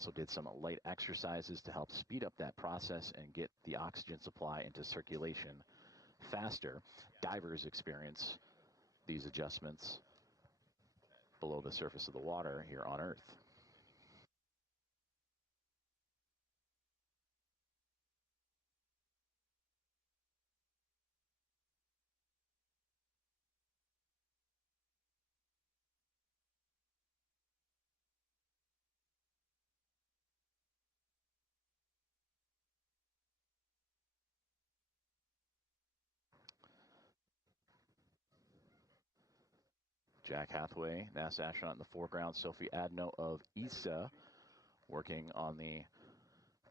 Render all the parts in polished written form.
also did some light exercises to help speed up that process and get the oxygen supply into circulation faster. Divers experience these adjustments below the surface of the water here on Earth. Jack Hathaway, NASA astronaut in the foreground. Sophie Adno of ESA, working on the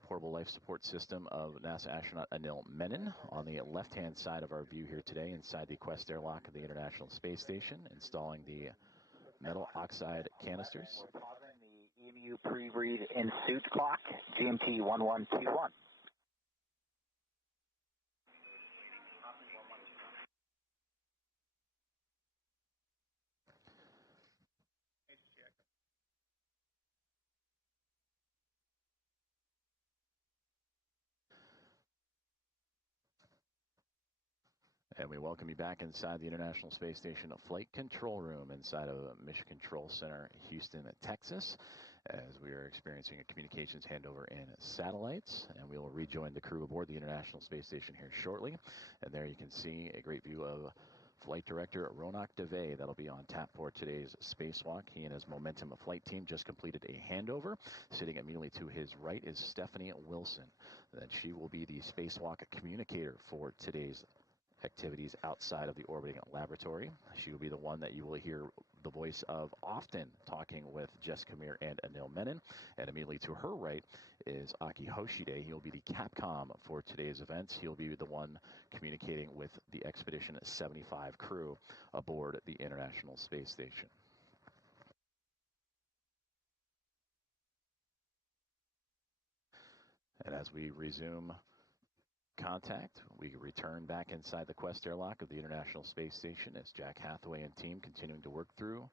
portable life support system of NASA astronaut Anil Menon on the left-hand side of our view here today inside the Quest airlock of the International Space Station, installing the metal oxide canisters. We're pausing the EMU pre-read in suit clock, GMT 1121. And we welcome you back inside the International Space Station Flight Control Room inside of Mission Control Center, Houston, Texas, as we are experiencing a communications handover in satellites. And we will rejoin the crew aboard the International Space Station here shortly. And there you can see a great view of Flight Director Ronak Dave. That'll be on tap for today's spacewalk. He and his Momentum flight team just completed a handover. Sitting immediately to his right is Stephanie Wilson. Then she will be the spacewalk communicator for today's activities outside of the orbiting laboratory. She will be the one that you will hear the voice of often talking with Jess Kamir and Anil Menon. And immediately to her right is Aki Hoshide. He'll be the Capcom for today's events. He'll be the one communicating with the Expedition 75 crew aboard the International Space Station. And as we resume contact, we return back inside the Quest airlock of the International Space Station as Jack Hathaway and team continuing to work through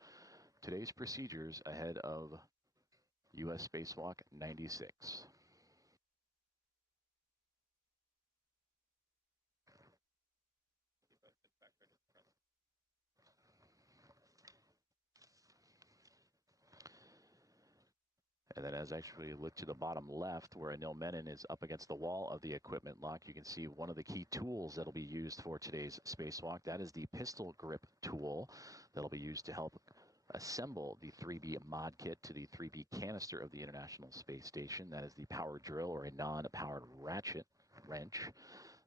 today's procedures ahead of U.S. Spacewalk 96. And then as actually look to the bottom left where Anil Menon is up against the wall of the equipment lock, you can see one of the key tools that'll be used for today's spacewalk. That is the pistol grip tool that'll be used to help assemble the 3B mod kit to the 3B canister of the International Space Station. That is the power drill or a non-powered ratchet wrench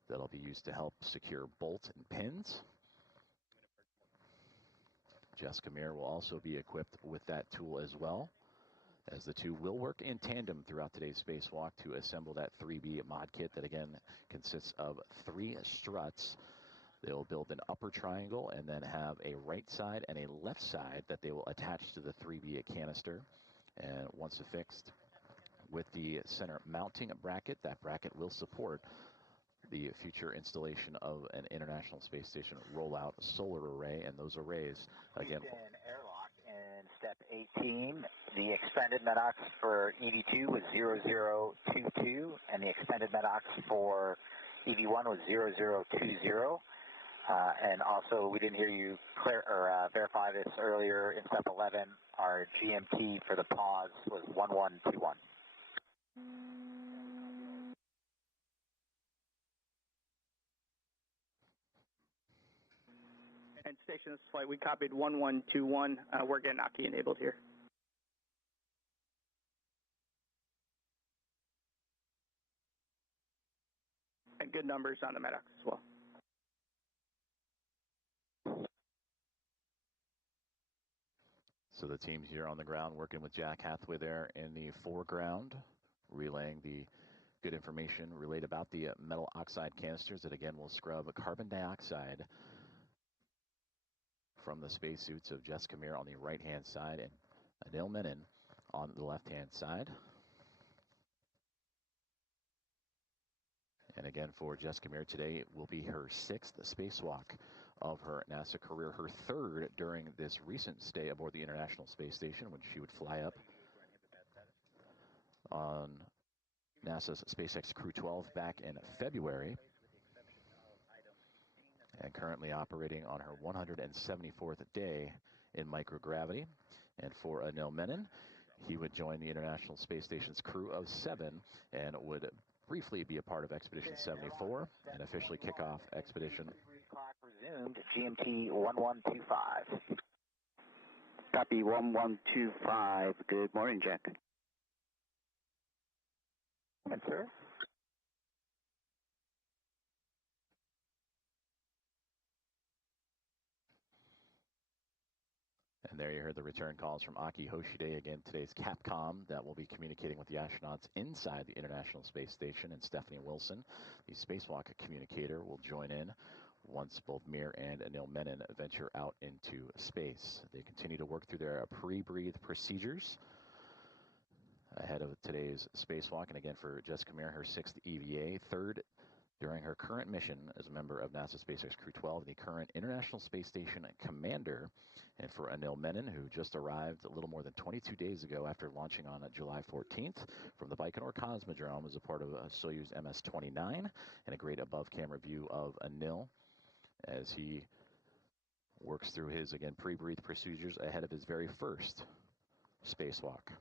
that'll be used to help secure bolts and pins. Jess Kamir will also be equipped with that tool as well, as the two will work in tandem throughout today's spacewalk to assemble that 3B mod kit that again consists of 3 struts. They'll build an upper triangle and then have a right side and a left side that they will attach to the 3B canister. And once affixed with the center mounting bracket, that bracket will support the future installation of an International Space Station rollout solar array, and those arrays again. Airlock in step 18. The expended MEDOX for EV2 was 0022, and the expended MEDOX for EV1 was 0020. And also, we didn't hear you verify this earlier in step 11. Our GMT for the pause was 1121. And station, this flight, we copied 1121. We're getting Aki enabled here. And good numbers on the MEDOX as well. So the team here on the ground working with Jack Hathaway there in the foreground, relaying the good information relayed about the metal oxide canisters that again will scrub carbon dioxide from the spacesuits of Jess Kamir on the right-hand side and Anil Menon on the left-hand side. And again, for Jess Kamir today will be her 6th spacewalk of her NASA career, her 3rd during this recent stay aboard the International Space Station when she would fly up on NASA's SpaceX Crew 12 back in February, and currently operating on her 174th day in microgravity. And for Anil Menon, he would join the International Space Station's crew of 7 and would briefly be a part of Expedition 74 and officially kick off Expedition. Clock resumed, GMT 1125. Copy 1125. Good morning, Jack. Yes, sir. And there you heard the return calls from Aki Hoshide, again, today's Capcom, that will be communicating with the astronauts inside the International Space Station, and Stephanie Wilson, the Spacewalk communicator, will join in once both Mir and Anil Menon venture out into space. They continue to work through their pre-breathe procedures ahead of today's spacewalk. And again, for Jessica Mir, her 6th EVA, 3rd during her current mission as a member of NASA SpaceX Crew 12, the current International Space Station commander. And for Anil Menon, who just arrived a little more than 22 days ago after launching on July 14th from the Baikonur Cosmodrome as a part of Soyuz MS-29, and a great above-camera view of Anil as he works through his, again, pre-breathe procedures ahead of his very first spacewalk.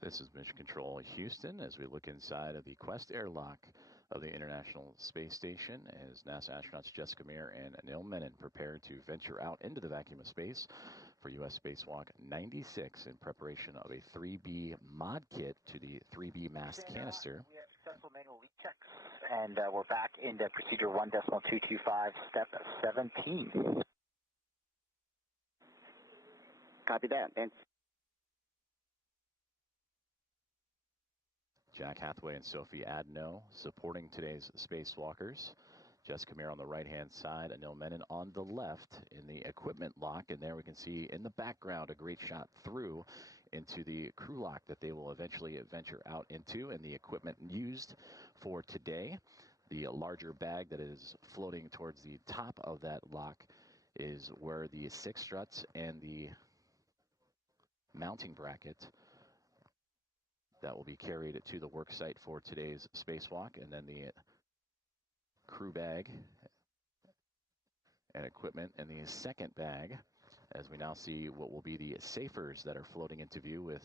This is Mission Control Houston as we look inside of the Quest airlock of the International Space Station as NASA astronauts Jessica Mir and Anil Menon prepare to venture out into the vacuum of space for U.S. Spacewalk 96 in preparation of a 3B mod kit to the 3B mast canister. We have successful manual leak checks, and we're back into procedure 1.225, step 17. Copy that. Thanks. Jack Hathaway and Sophie Adno supporting today's spacewalkers. Jessica Mir on the right-hand side, Anil Menon on the left in the equipment lock. And there we can see in the background a great shot through into the crew lock that they will eventually venture out into, and the equipment used for today. The larger bag that is floating towards the top of that lock is where the 6 struts and the mounting bracket that will be carried to the work site for today's spacewalk, and then the crew bag and equipment in the second bag, as we now see what will be the safers that are floating into view with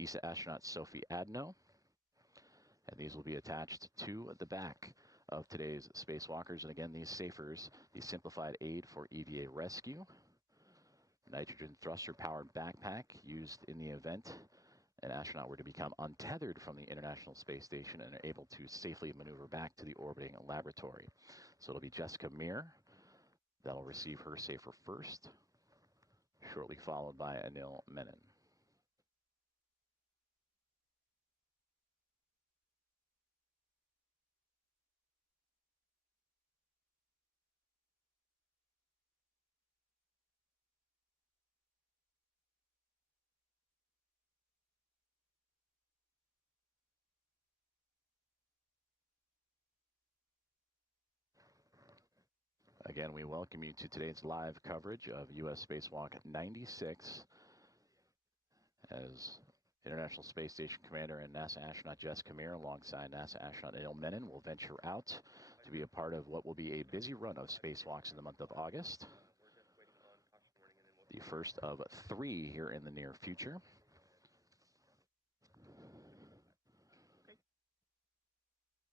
ESA astronaut Sophie Adno. And these will be attached to the back of today's spacewalkers. And again, these safers, the simplified aid for EVA rescue, nitrogen thruster powered backpack used in the event an astronaut were to become untethered from the International Space Station and are able to safely maneuver back to the orbiting laboratory. So it'll be Jessica Mir that'll receive her safer first, shortly followed by Anil Menon. Again, we welcome you to today's live coverage of U.S. Spacewalk 96 as International Space Station Commander and NASA astronaut Jessica Meir alongside NASA astronaut Neil Menon will venture out to be a part of what will be a busy run of spacewalks in the month of August. The first of 3 here in the near future.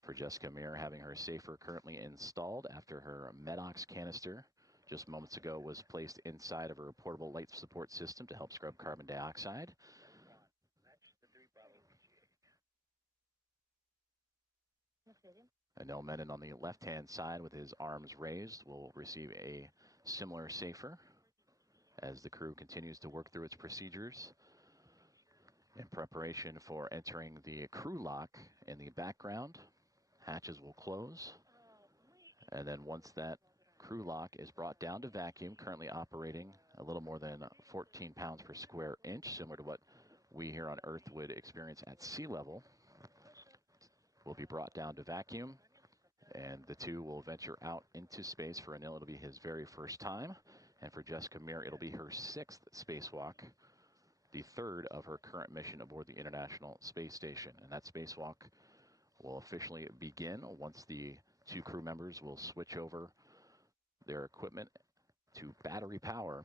For Jessica Meir, having her safer currently installed after her MEDOX canister just moments ago was placed inside of her portable life support system to help scrub carbon dioxide. Anil Menon on the left-hand side with his arms raised will receive a similar safer as the crew continues to work through its procedures in preparation for entering the crew lock in the background. Hatches will close, and then once that crew lock is brought down to vacuum, currently operating a little more than 14 pounds per square inch, similar to what we here on Earth would experience at sea level, will be brought down to vacuum, and the two will venture out into space. For Anil, it'll be his very first time, and for Jessica Meir, it'll be her 6th spacewalk, the 3rd of her current mission aboard the International Space Station. And that spacewalk will officially begin once the 2 crew members will switch over their equipment to battery power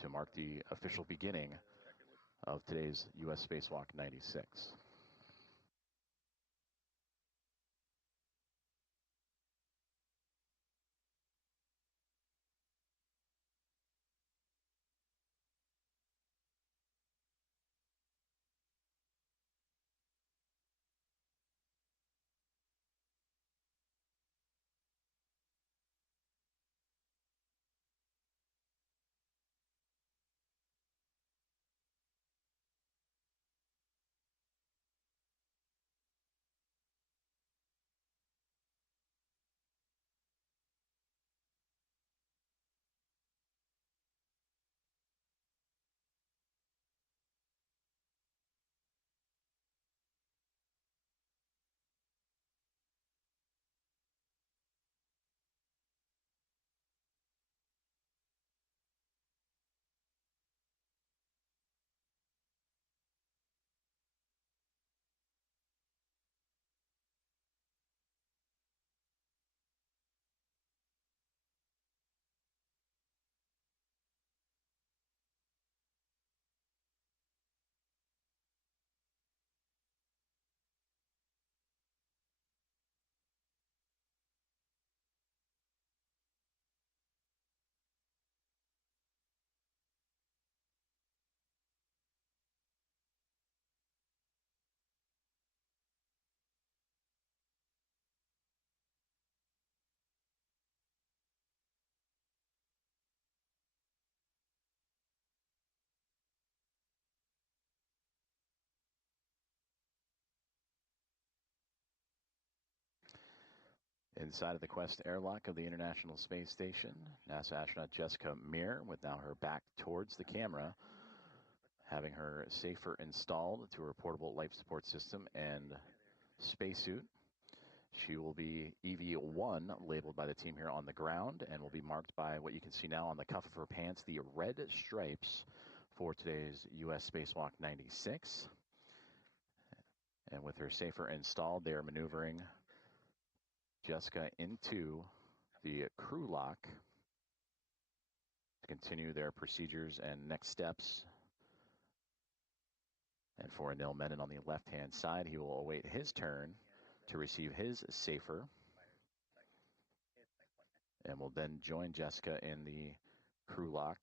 to mark the official beginning of today's U.S. Spacewalk 96. Inside of the Quest airlock of the International Space Station, NASA astronaut Jessica Meir, with now her back towards the camera, having her safer installed to her portable life support system and spacesuit. She will be EV1 labeled by the team here on the ground and will be marked by what you can see now on the cuff of her pants, the red stripes for today's U.S. Spacewalk 96. And with her safer installed, they are maneuvering Jessica into the crew lock to continue their procedures and next steps. And for Anil Menon on the left-hand side, he will await his turn to receive his safer, and will then join Jessica in the crew lock.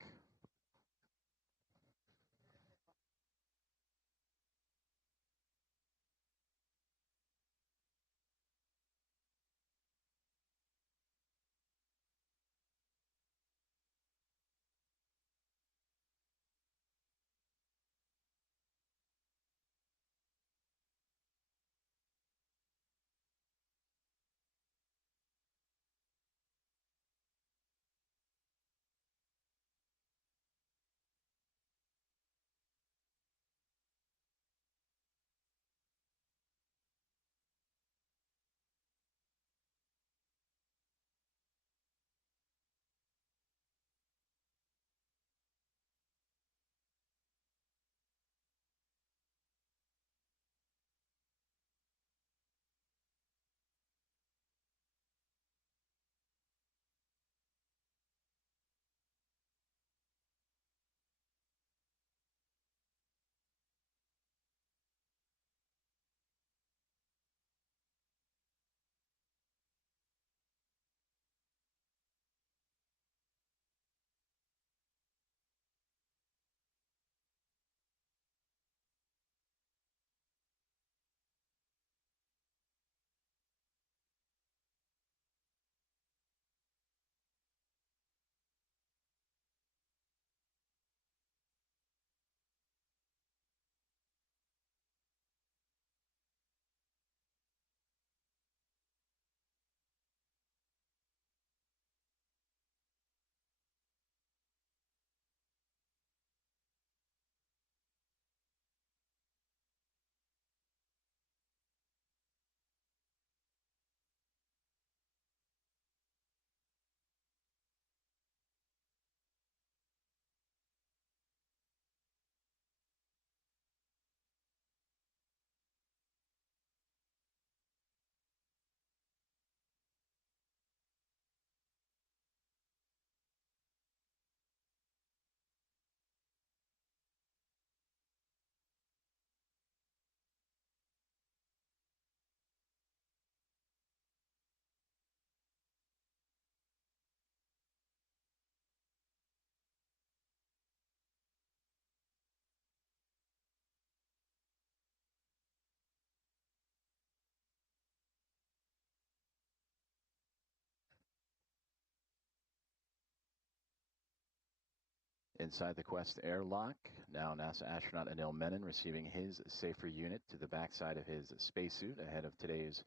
Inside the Quest airlock, now NASA astronaut Anil Menon receiving his safer unit to the backside of his spacesuit ahead of today's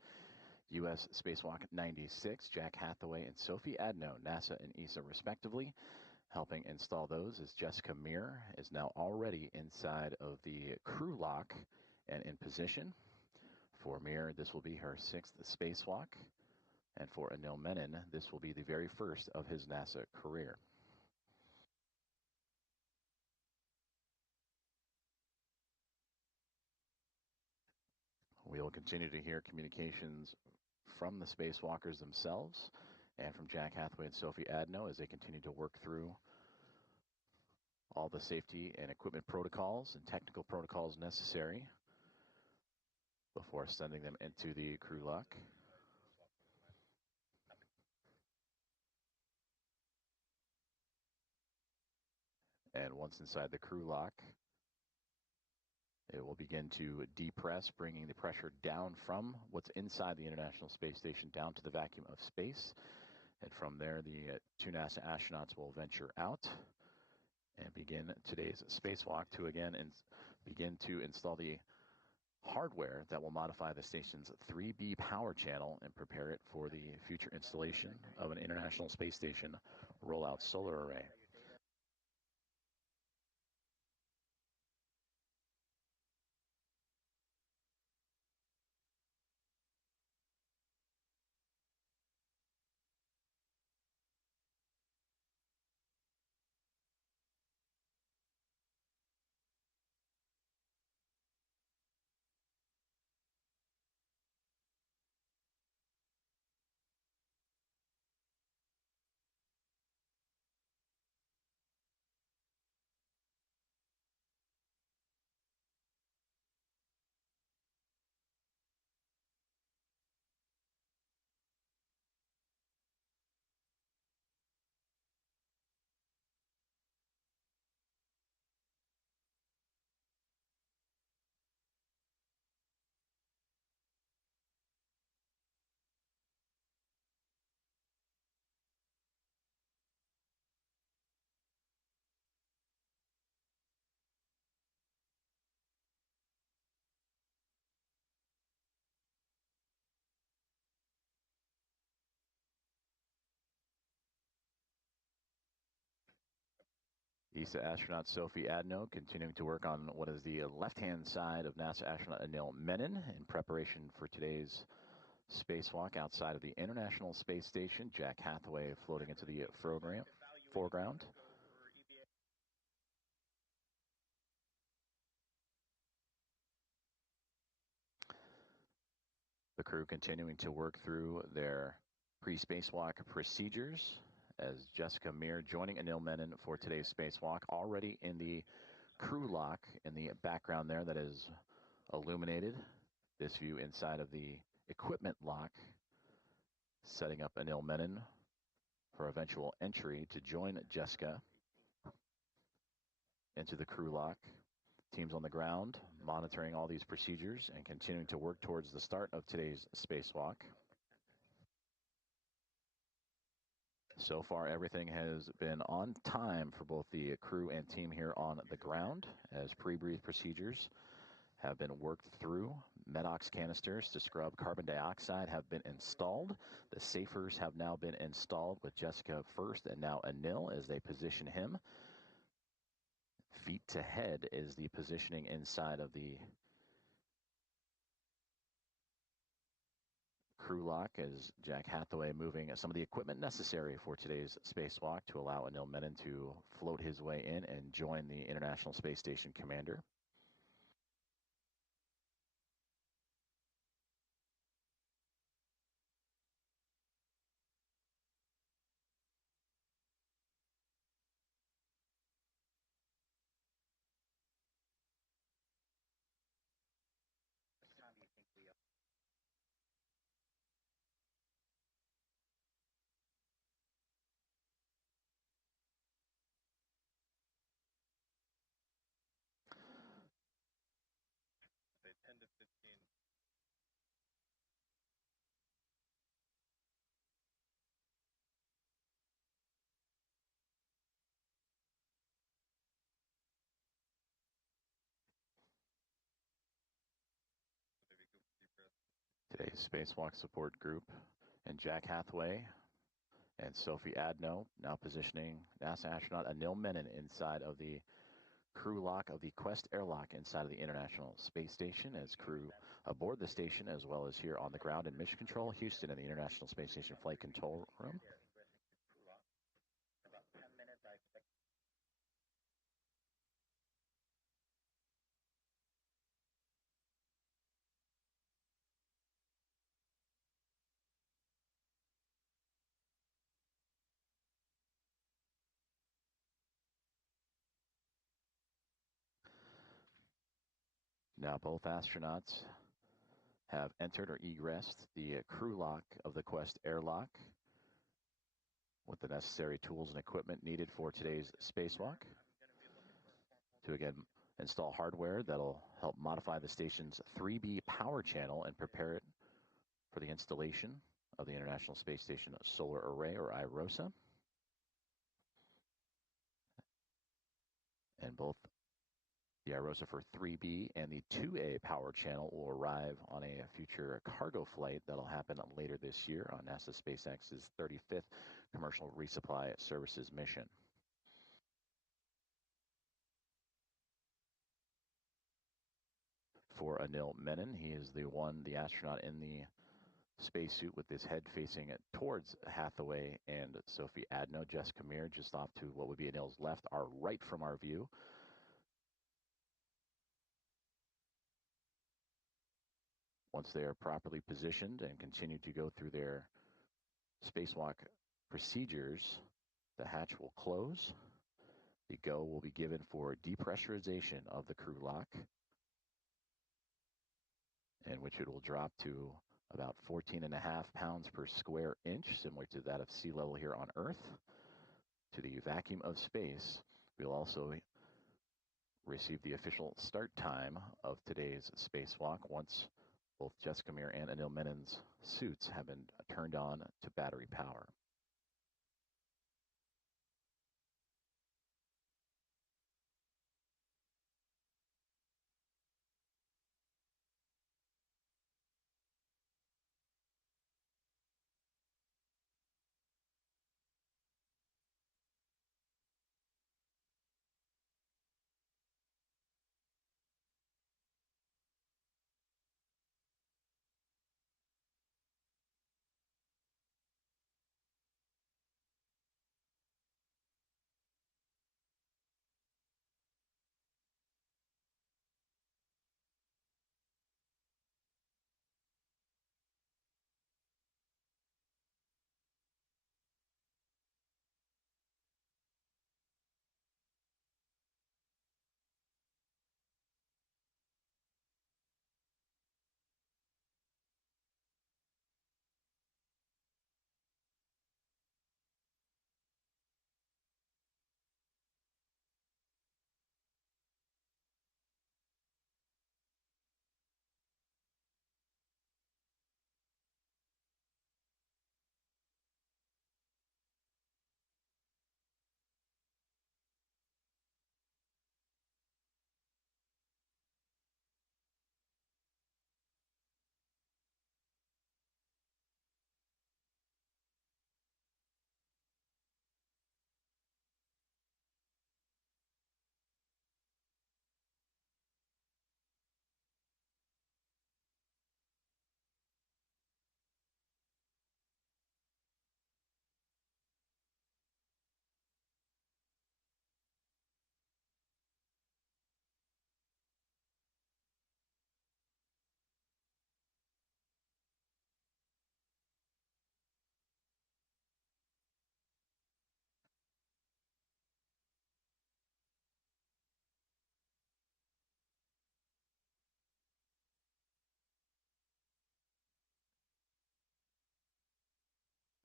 U.S. Spacewalk 96. Jack Hathaway and Sophie Adno, NASA and ESA respectively. Helping install those is Jessica Meir, is now already inside of the crew lock and in position. For Meir, this will be her 6th spacewalk. And for Anil Menon, this will be the very first of his NASA career. We will continue to hear communications from the spacewalkers themselves and from Jack Hathaway and Sophie Adno as they continue to work through all the safety and equipment protocols and technical protocols necessary before sending them into the crew lock. And once inside the crew lock, it will begin to depress, bringing the pressure down from what's inside the International Space Station down to the vacuum of space. And from there, the 2 NASA astronauts will venture out and begin today's spacewalk to again begin to install the hardware that will modify the station's 3B power channel and prepare it for the future installation of an International Space Station rollout solar array. ESA astronaut Sophie Adno continuing to work on what is the left-hand side of NASA astronaut Anil Menon in preparation for today's spacewalk outside of the International Space Station. Jack Hathaway floating into the foreground. The crew continuing to work through their pre-spacewalk procedures as Jessica Meir joining Anil Menon for today's spacewalk, already in the crew lock in the background there that is illuminated. This view inside of the equipment lock, setting up Anil Menon for eventual entry to join Jessica into the crew lock. Teams on the ground monitoring all these procedures and continuing to work towards the start of today's spacewalk. So far, everything has been on time for both the crew and team here on the ground as pre-breathe procedures have been worked through. Medox canisters to scrub carbon dioxide have been installed. The safers have now been installed with Jessica first and now Anil as they position him. Feet to head is the positioning inside of the crew lock as Jack Hathaway moving some of the equipment necessary for today's spacewalk to allow Anil Menon to float his way in and join the International Space Station commander. Spacewalk Support Group and Jack Hathaway and Sophie Adno now positioning NASA astronaut Anil Menon inside of the crew lock of the Quest airlock inside of the International Space Station as crew aboard the station as well as here on the ground in Mission Control, Houston in the International Space Station Flight Control Room. Now both astronauts have entered or egressed the crew lock of the Quest airlock with the necessary tools and equipment needed for today's spacewalk to again install hardware that'll help modify the station's 3B power channel and prepare it for the installation of the International Space Station Solar Array, or IROSA. And both the IROSA for 3B and the 2A power channel will arrive on a future cargo flight that'll happen later this year on NASA SpaceX's 35th Commercial Resupply Services mission. For Anil Menon, he is the astronaut in the spacesuit with his head facing towards Hathaway and Sophie Adno. Jess Kamir just off to what would be Anil's left, our right from our view. Once they are properly positioned and continue to go through their spacewalk procedures, the hatch will close. The go will be given for depressurization of the crew lock, in which it will drop to about 14.5 pounds per square inch, similar to that of sea level here on Earth, to the vacuum of space. We'll also receive the official start time of today's spacewalk once both Jess Kamir and Anil Menon's suits have been turned on to battery power.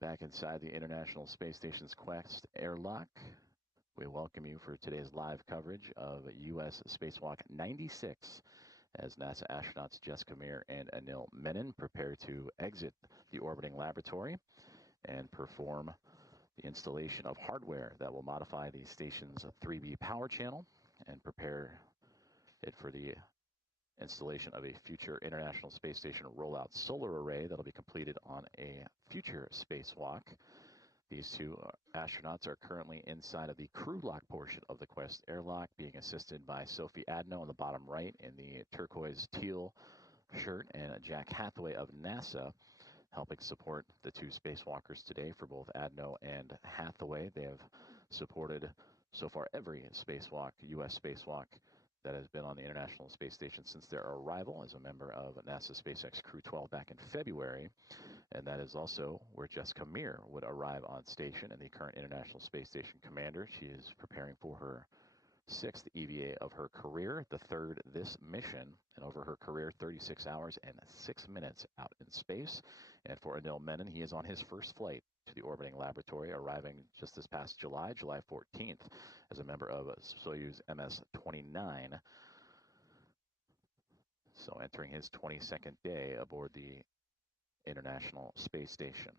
Back inside the International Space Station's Quest airlock, we welcome you for today's live coverage of U.S. Spacewalk 96 as NASA astronauts Jess Kamir and Anil Menon prepare to exit the orbiting laboratory and perform the installation of hardware that will modify the station's 3B power channel and prepare it for the installation of a future International Space Station rollout solar array that'll be completed on a future spacewalk. These two astronauts are currently inside of the crew lock portion of the Quest airlock, being assisted by Sophie Adno on the bottom right in the turquoise teal shirt, and Jack Hathaway of NASA helping support the two spacewalkers today. For both Adno and Hathaway, they have supported so far every spacewalk, U.S. spacewalk, that has been on the International Space Station since their arrival as a member of NASA SpaceX Crew 12 back in February. And that is also where Jessica Meir would arrive on station, and the current International Space Station commander. She is preparing for her 6th EVA of her career, the 3rd this mission, and over her career, 36 hours and 6 minutes out in space. And for Anil Menon, he is on his first flight to the orbiting laboratory, arriving just this past July 14th, as a member of Soyuz MS-29. So entering his 22nd day aboard the International Space Station.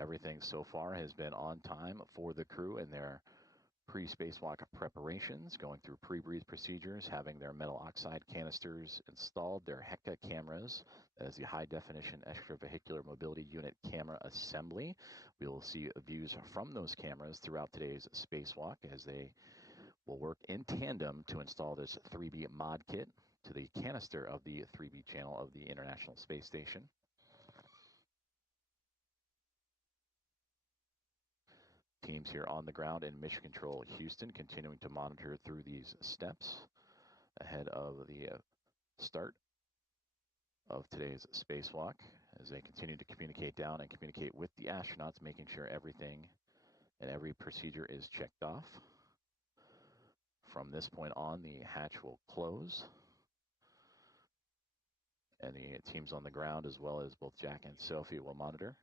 Everything so far has been on time for the crew in their pre-spacewalk preparations, going through pre-breathe procedures, having their metal oxide canisters installed, their HECA cameras, that is the high-definition extravehicular mobility unit camera assembly. We will see views from those cameras throughout today's spacewalk as they will work in tandem to install this 3B mod kit to the canister of the 3B channel of the International Space Station. Teams here on the ground in Mission Control Houston continuing to monitor through these steps ahead of the start of today's spacewalk as they continue to communicate down and communicate with the astronauts, making sure everything and every procedure is checked off. From this point on, the hatch will close, and the teams on the ground, as well as both Jack and Sophie, will monitor.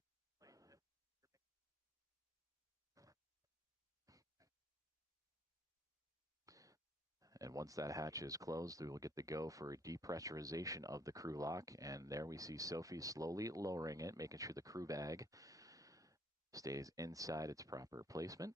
And once that hatch is closed, we will get the go for depressurization of the crew lock. And there we see Sophie slowly lowering it, making sure the crew bag stays inside its proper placement.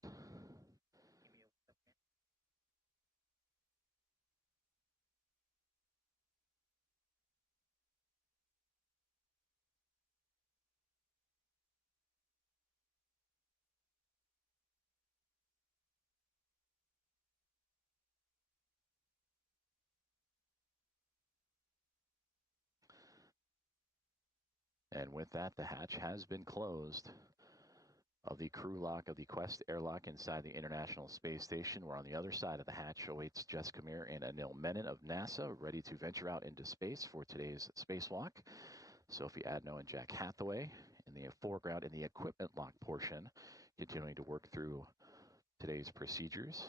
And with that, the hatch has been closed of the crew lock of the Quest airlock inside the International Space Station. We're on the other side of the hatch awaits Jessica Meir and Anil Menon of NASA, ready to venture out into space for today's spacewalk. Sophie Adno and Jack Hathaway in the foreground in the equipment lock portion, continuing to work through today's procedures.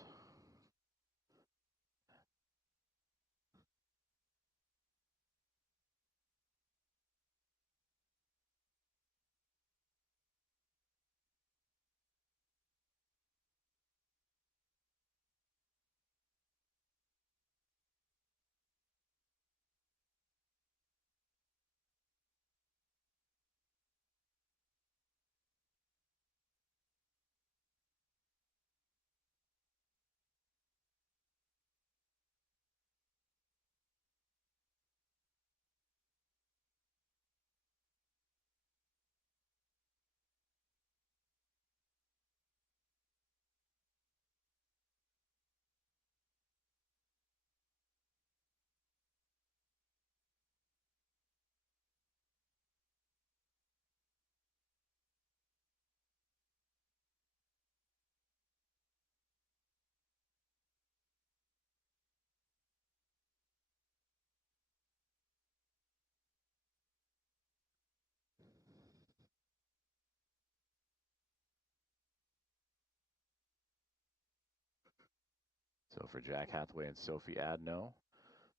So for Jack Hathaway and Sophie Adno,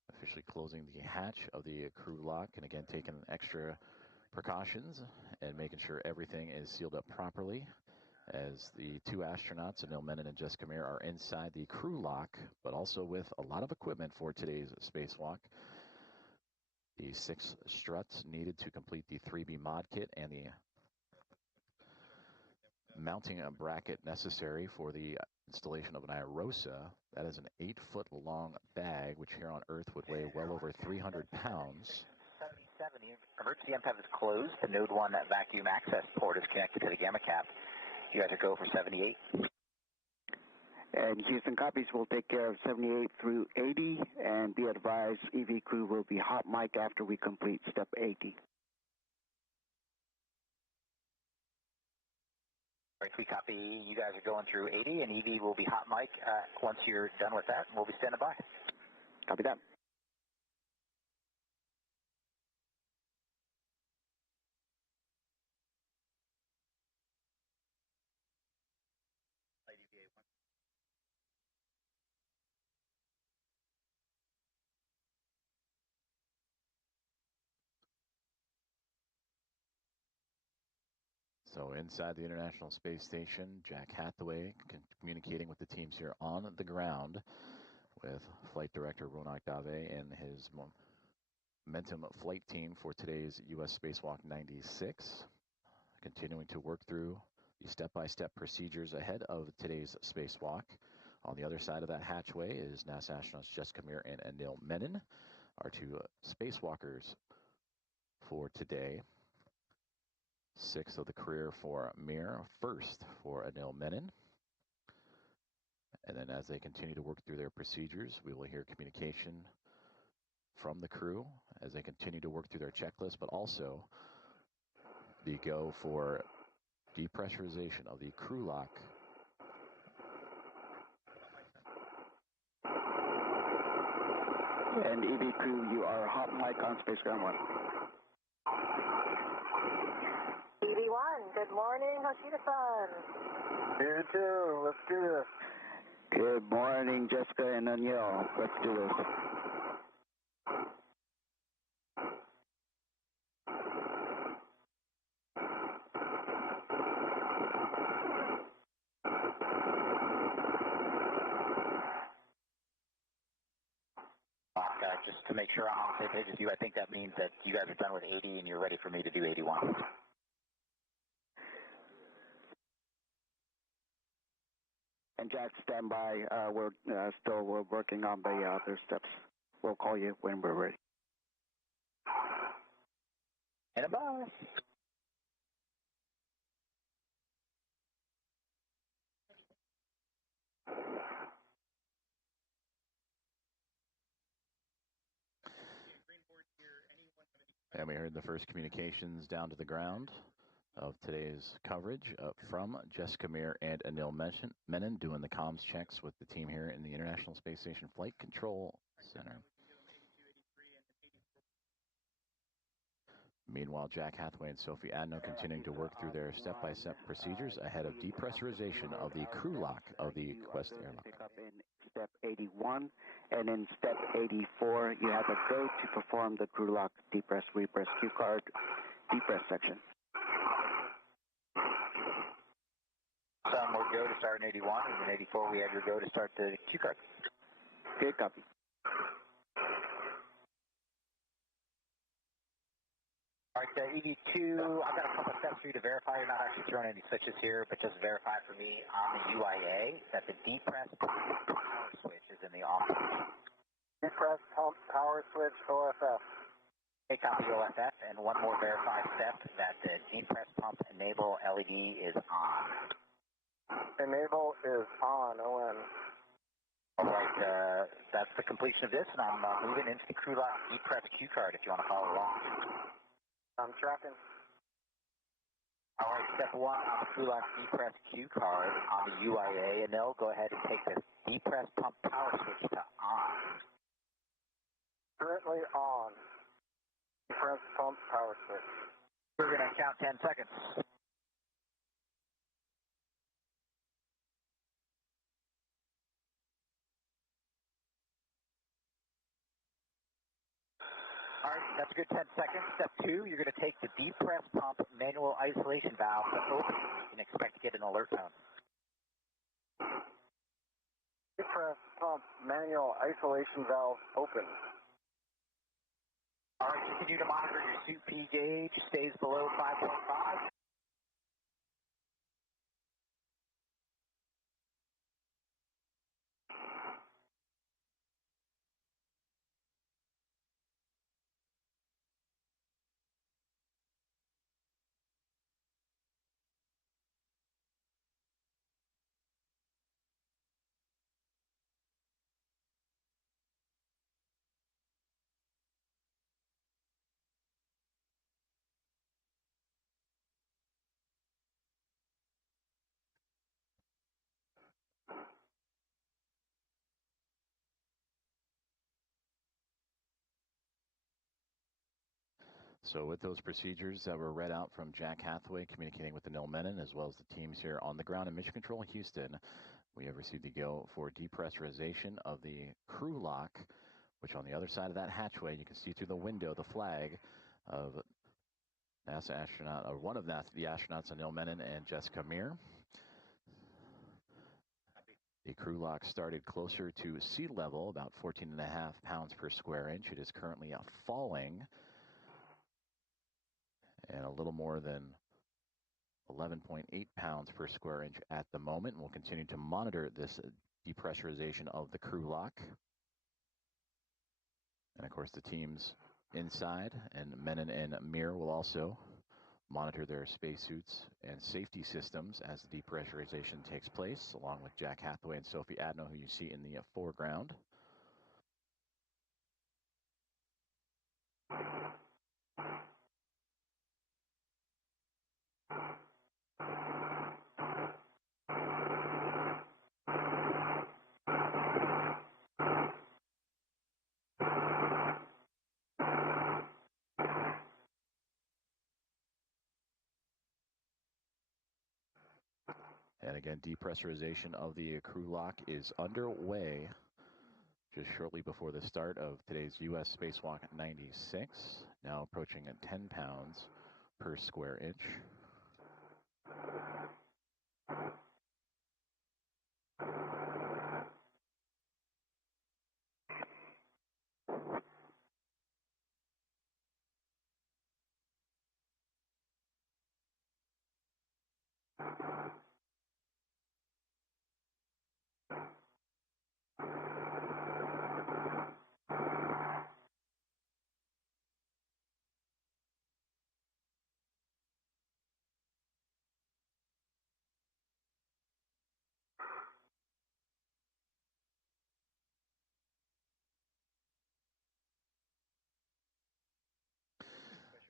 officially closing the hatch of the crew lock, and again taking extra precautions and making sure everything is sealed up properly as the two astronauts, Anil Menon and Jessica Meir, are inside the crew lock, but also with a lot of equipment for today's spacewalk. The 6 struts needed to complete the 3B mod kit and the mounting a bracket necessary for the installation of an IROSA. That is an 8-foot long bag, which here on Earth would weigh well over 300 pounds. 77, the emergency MPEV is closed. The node 1 vacuum access port is connected to the gamma cap. You guys are go for 78. And Houston copies will take care of 78 through 80, and be advised EV crew will be hot mic after we complete step 80. All right, we copy. You guys are going through 80, and EV will be hot mic once you're done with that, and we'll be standing by. Copy that. So inside the International Space Station, Jack Hathaway communicating with the teams here on the ground with Flight Director Ronak Dave and his Momentum flight team for today's U.S. Spacewalk 96, continuing to work through the step-by-step procedures ahead of today's spacewalk. On the other side of that hatchway is NASA astronauts Jessica Meir and Anil Menon, our two spacewalkers for today. 6th of the career for Meir, 1st for Anil Menon. And then as they continue to work through their procedures, we will hear communication from the crew as they continue to work through their checklist, but also the go for depressurization of the crew lock. And EV crew, you are hot mic on Space Ground 1. EV1, good morning, Hoshida-san. You too, let's do this. Good morning, Jessica and Anil. Let's do this. Just to make sure I'm on the same page as you, I think that means that you guys are done with 80 and you're ready for me to do 81. And Jack, stand by. We're working on the other steps. We'll call you when we're ready. And bye. And we heard the first communications down to the ground of today's coverage from Jessica Meir and Anil Menon doing the comms checks with the team here in the International Space Station Flight Control Center. Meanwhile, Jack Hathaway and Sophie Adno continuing to work through their step-by-step procedures ahead of depressurization of the crew lock of the Quest airlock. Pick up in step 81, and in step 84, you have a go to perform the crew lock depress, repress cue card, depress section. Some more go to start in 81, and in 84 we have your go to start the cue card. Good copy. All right, EV2, I've got a couple of steps for you to verify. You're not actually throwing any switches here, but just verify for me on the UIA that the depress power switch is in the off position. Depress pump power switch OFF. Okay, copy OFF, and one more verified step that the depress pump enable LED is on. Enable is on, ON. All right, that's the completion of this, and I'm moving into the crew lock depress cue card if you want to follow along. I'm tracking. All right, step 1 on the crew lock depress cue card on the UIA, and they'll go ahead and take the depress pump power switch to on. Currently on. Depress pump power switch. We're going to count 10 seconds. All right, that's a good 10 seconds. Step 2, you're going to take the depress pump manual isolation valve to open. You can expect to get an alert tone. Depress pump manual isolation valve open. All right, continue to monitor your suit P gauge. Stays below 5.5. So with those procedures that were read out from Jack Hathaway communicating with the Anil Menon, as well as the teams here on the ground in Mission Control Houston, we have received the go for depressurization of the crew lock, which on the other side of that hatchway, you can see through the window the flag of NASA astronaut, or one of the astronauts, Anil Menon and Jessica Meir. The crew lock started closer to sea level, about 14.5 pounds per square inch. It is currently falling, and a little more than 11.8 pounds per square inch at the moment. We'll continue to monitor this depressurization of the crew lock. And of course the teams inside and Menon and Meir will also monitor their spacesuits and safety systems as the depressurization takes place, along with Jack Hathaway and Sophie Adno, who you see in the foreground. And again, depressurization of the crew lock is underway just shortly before the start of today's U.S. Spacewalk 96, now approaching 10 pounds per square inch.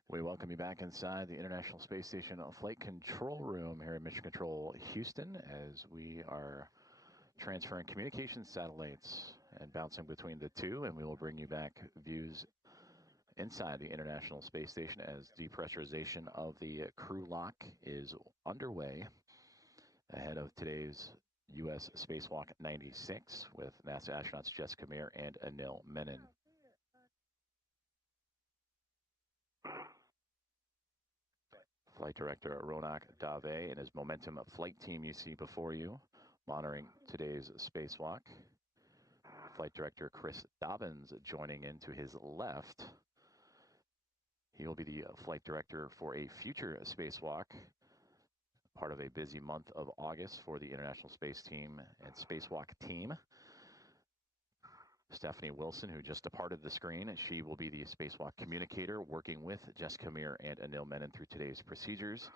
We welcome you back inside the International Space Station Flight Control Room here at Mission Control Houston, as we are transferring communication satellites and bouncing between the two, and we will bring you back views inside the International Space Station as depressurization of the crew lock is underway ahead of today's U.S. Spacewalk 96 with NASA astronauts Jessica Meir and Anil Menon. Flight Director Ronak Dave and his Momentum flight team you see before you, monitoring today's spacewalk. Flight Director Chris Dobbins joining in to his left. He will be the flight director for a future spacewalk, part of a busy month of August for the International Space Team and Spacewalk team. Stephanie Wilson, who just departed the screen, she will be the spacewalk communicator, working with Jessica Meir and Anil Menon through today's procedures.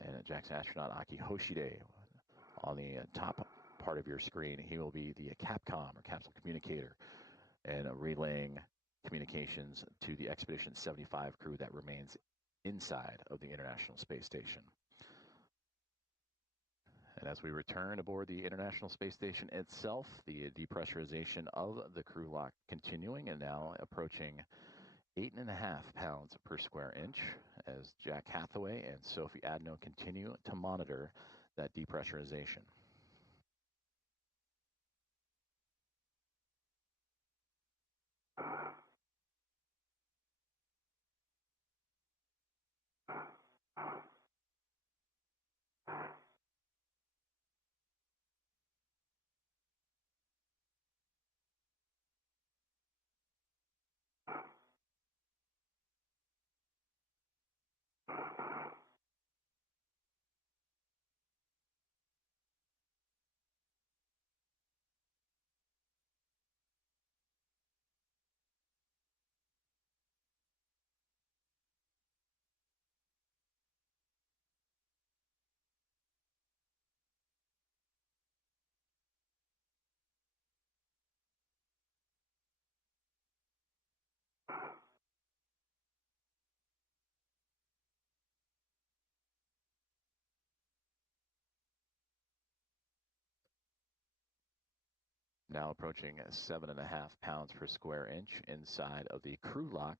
And Jack's astronaut Aki Hoshide on the top part of your screen, he will be the Capcom, or capsule communicator, and relaying communications to the Expedition 75 crew that remains inside of the International Space Station. And as we return aboard the International Space Station itself, the depressurization of the crew lock continuing and now approaching 8.5 pounds per square inch as Jack Hathaway and Sophie Adno continue to monitor that depressurization. Now approaching 7.5 pounds per square inch inside of the crew lock.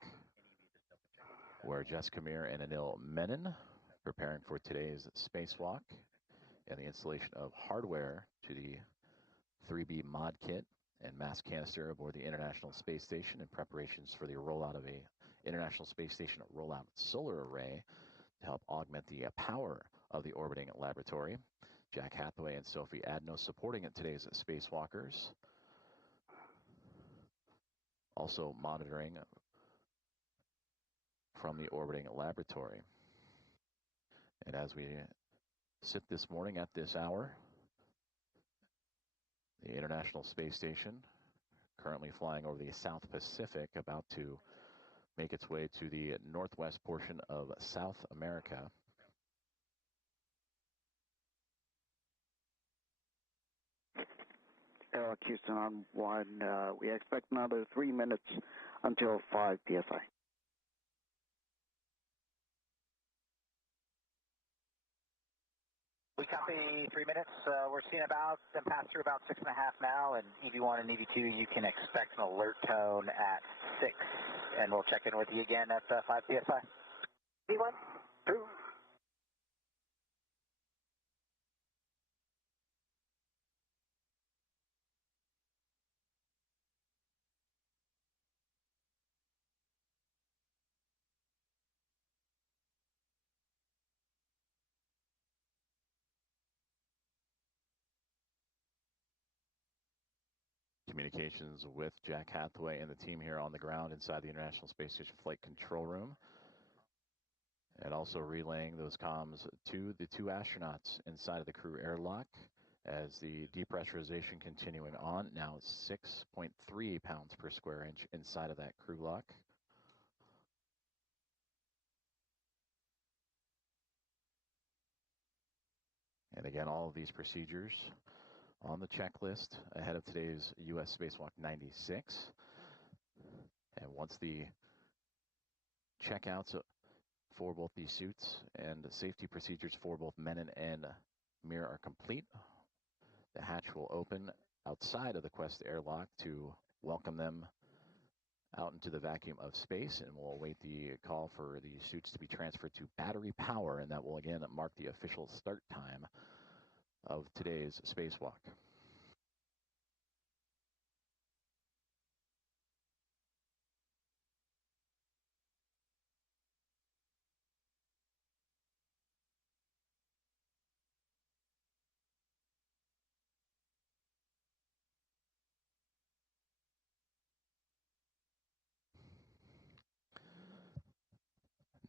We're Jess Kamir and Anil Menon preparing for today's spacewalk and the installation of hardware to the 3B mod kit and mass canister aboard the International Space Station in preparations for the rollout of a International Space Station rollout solar array to help augment the power of the orbiting laboratory. Jack Hathaway and Sophie Adno supporting today's spacewalkers. Also monitoring from the orbiting laboratory. And as we sit this morning at this hour, the International Space Station currently flying over the South Pacific, about to make its way to the northwest portion of South America. Houston on 1. We expect another 3 minutes until 5 PSI. We copy 3 minutes. We're seeing about and pass through about 6.5 now, and EV1 and EV2, you can expect an alert tone at 6, and we'll check in with you again at 5 PSI. EV1, through. Communications with Jack Hathaway and the team here on the ground inside the International Space Station Flight Control Room. And also relaying those comms to the 2 astronauts inside of the crew airlock as the depressurization continuing on. Now 6.3 pounds per square inch inside of that crew lock. And again, all of these procedures on the checklist ahead of today's U.S. Spacewalk 96. And once the checkouts for both these suits and safety procedures for both Menon and Mir are complete, the hatch will open outside of the Quest airlock to welcome them out into the vacuum of space, and we'll await the call for the suits to be transferred to battery power, and that will again mark the official start time of today's spacewalk.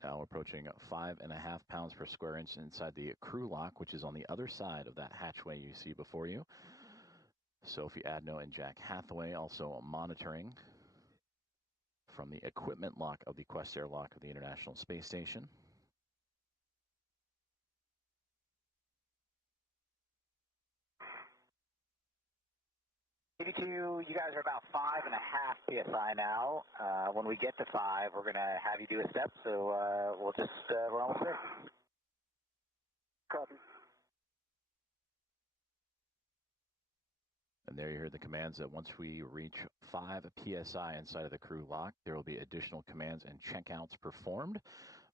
Now approaching 5.5 pounds per square inch inside the crew lock, which is on the other side of that hatchway you see before you. Sophie Adno and Jack Hathaway also monitoring from the equipment lock of the Quest airlock of the International Space Station. EV2, you guys are about 5.5 PSI now. When we get to 5, we're going to have you do a step, so we'll just, we're almost there. Copy. And there you hear the commands that once we reach 5 PSI inside of the crew lock, there will be additional commands and checkouts performed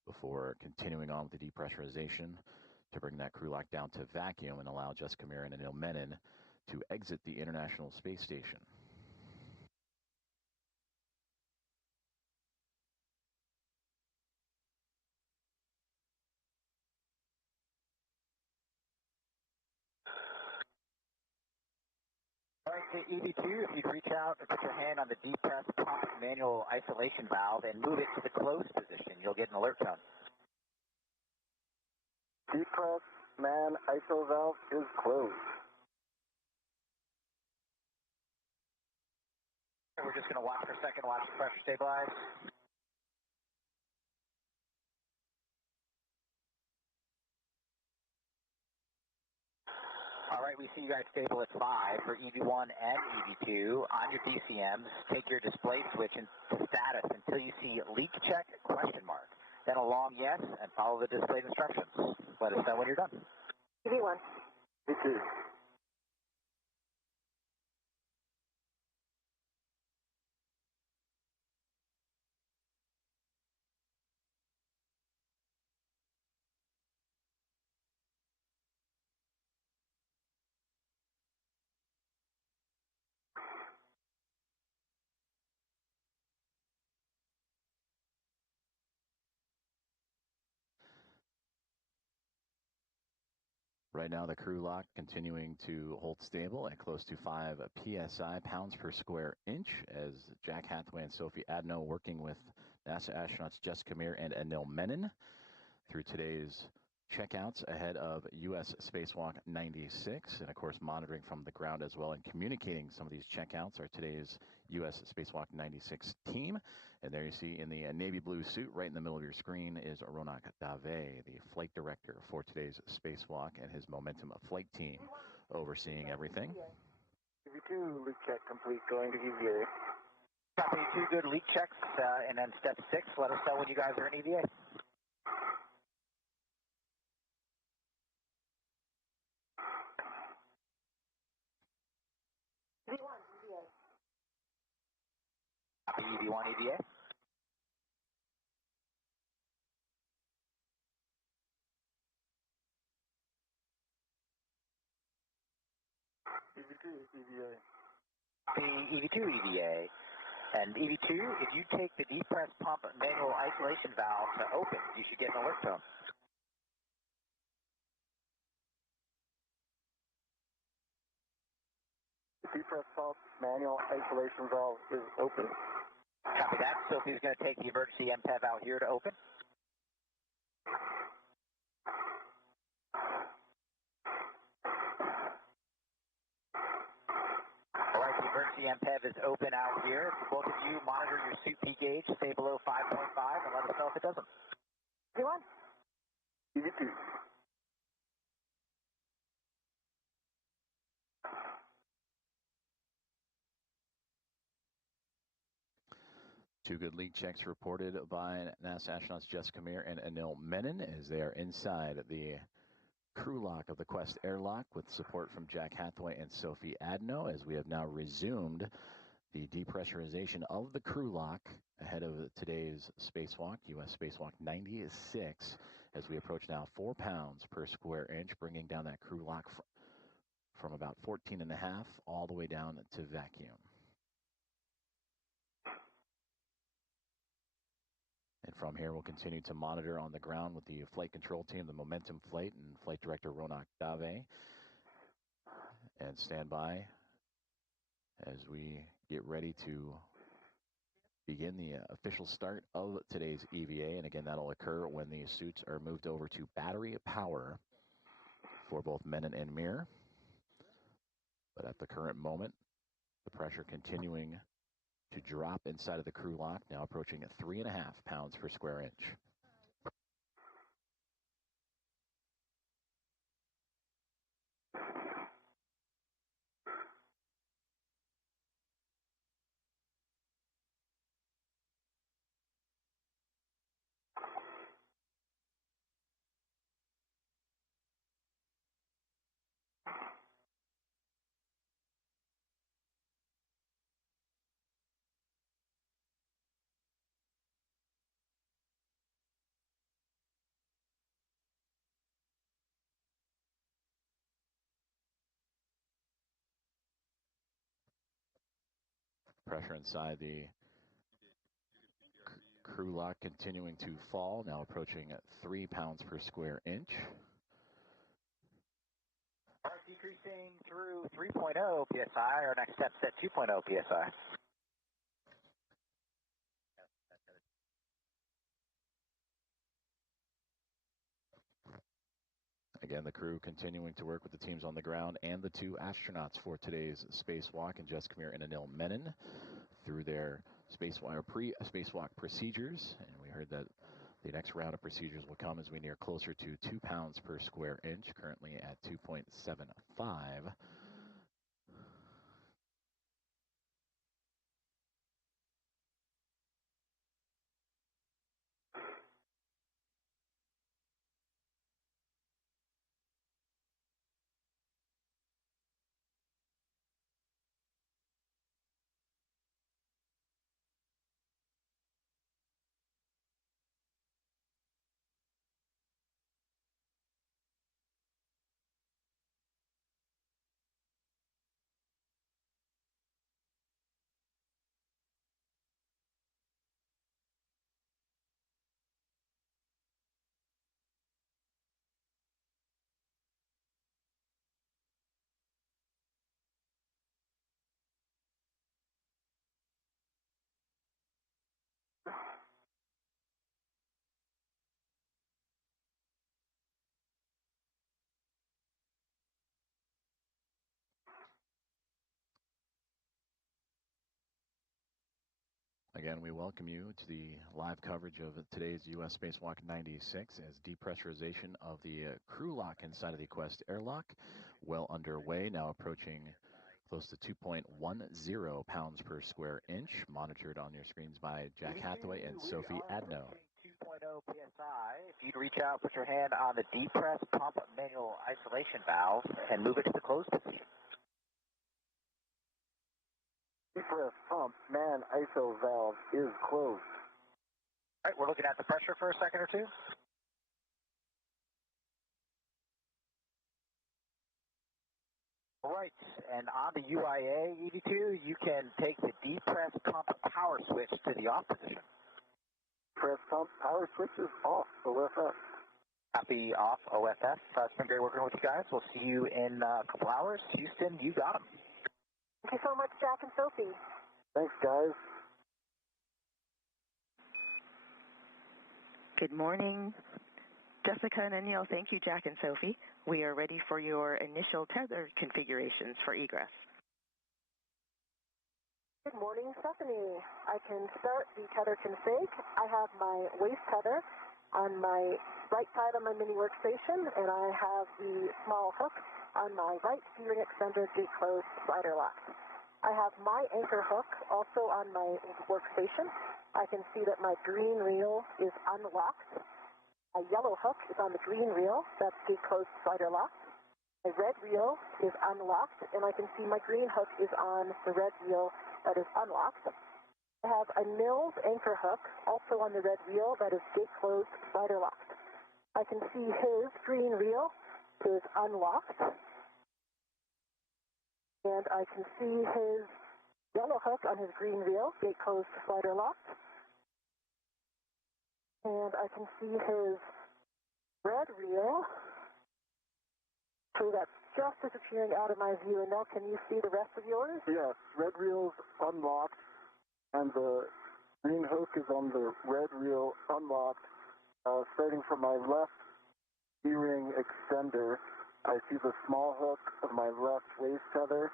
before continuing on with the depressurization to bring that crew lock down to vacuum and allow Jess Kamir and Anil Menon to exit the International Space Station. All right, to EV2, if you'd reach out and put your hand on the depress pump manual isolation valve and move it to the closed position, you'll get an alert tone. Depress man ISO valve is closed. We're just going to watch for a second, watch the pressure stabilize. All right, we see you guys stable at 5 for EV1 and EV2. On your DCMs, take your display switch into status until you see leak check ? Then a long yes and follow the displayed instructions. Let us know when you're done. EV1. EV2. Right now, the crew lock continuing to hold stable at close to 5 psi, pounds per square inch, as Jack Hathaway and Sophie Adno working with NASA astronauts Jessica Meir and Anil Menon through today's checkouts ahead of U.S. Spacewalk 96, and of course monitoring from the ground as well and communicating some of these checkouts are today's U.S. Spacewalk 96 team. And there you see in the navy blue suit right in the middle of your screen is Ronak Dave, the flight director for today's spacewalk, and his Momentum flight team overseeing everything. EV2, leak check complete, going to EVA. Copy, 2 good leak checks, and then step 6, let us know when you guys are in EVA. Copy, EV1 EVA. EV2, EVA. The EV2 EVA. And EV2, if you take the depressed pump manual isolation valve to open, you should get an alert tone. The depressed pump manual isolation valve is open. Copy that. Sophie's going to take the emergency MPEV out here to open. All right, the emergency MPEV is open out here. Both of you monitor your suit P gauge, stay below 5.5, and let us know if it doesn't. EV1. EV2. Two good leak checks reported by NASA astronauts Jessica Meir and Anil Menon as they are inside the crew lock of the Quest airlock with support from Jack Hathaway and Sophie Adno, as we have now resumed the depressurization of the crew lock ahead of today's spacewalk, U.S. Spacewalk 96, as we approach now 4 pounds per square inch, bringing down that crew lock from about 14.5 all the way down to vacuum. And from here, we'll continue to monitor on the ground with the flight control team, the Momentum Flight, and Flight Director Ronak Dave. And stand by as we get ready to begin the official start of today's EVA. And again, that'll occur when the suits are moved over to battery power for both Menon and Meir. But at the current moment, the pressure continuing to drop inside of the crew lock, now approaching 3.5 pounds per square inch. Pressure inside the crew lock continuing to fall, now approaching 3 pounds per square inch. All right, decreasing through 3.0 psi. Our next step's at 2.0 psi. Again, the crew continuing to work with the teams on the ground and the 2 astronauts for today's spacewalk, and Jessica Meir and Anil Menon through their pre-spacewalk procedures. And we heard that the next round of procedures will come as we near closer to 2 pounds per square inch, currently at 2.75. again, we welcome you to the live coverage of today's U.S. Spacewalk 96 as depressurization of the crew lock inside of the Quest airlock well underway, now approaching close to 2.10 pounds per square inch, monitored on your screens by Jack Hathaway and Sophie Adno. 2.0 PSI. If you'd reach out, put your hand on the depress pump manual isolation valve and move it to the closed position. Depress pump man ISO valve is closed. All right, we're looking at the pressure for a second or two. All right, and on the UIA EV2, you can take the depress pump power switch to the off position. Press pump power switch is off, OFF. Copy off, OFF. It's been great working with you guys. We'll see you in a couple hours. Houston, you got them. Thank you so much, Jack and Sophie. Thanks, guys. Good morning, Jessica and Anil. Thank you, Jack and Sophie. We are ready for your initial tether configurations for egress. Good morning, Stephanie. I can start the tether config. I have my waist tether on my right side of my mini workstation, and I have the small hook on my right steering extender gate closed slider lock. I have my anchor hook also on my workstation. I can see that my green reel is unlocked. My yellow hook is on the green reel, that's gate closed slider lock. My red reel is unlocked, and I can see my green hook is on the red reel that is unlocked. I have a Mills anchor hook also on the red reel that is gate closed slider locked. I can see his green reel is unlocked. And I can see his yellow hook on his green reel, gate closed slider locked. And I can see his red reel. So that's just disappearing out of my view. And now can you see the rest of yours? Yes, red reel's unlocked, and the green hook is on the red reel unlocked. Starting from my left steering extender, I see the small hook of my left waist tether.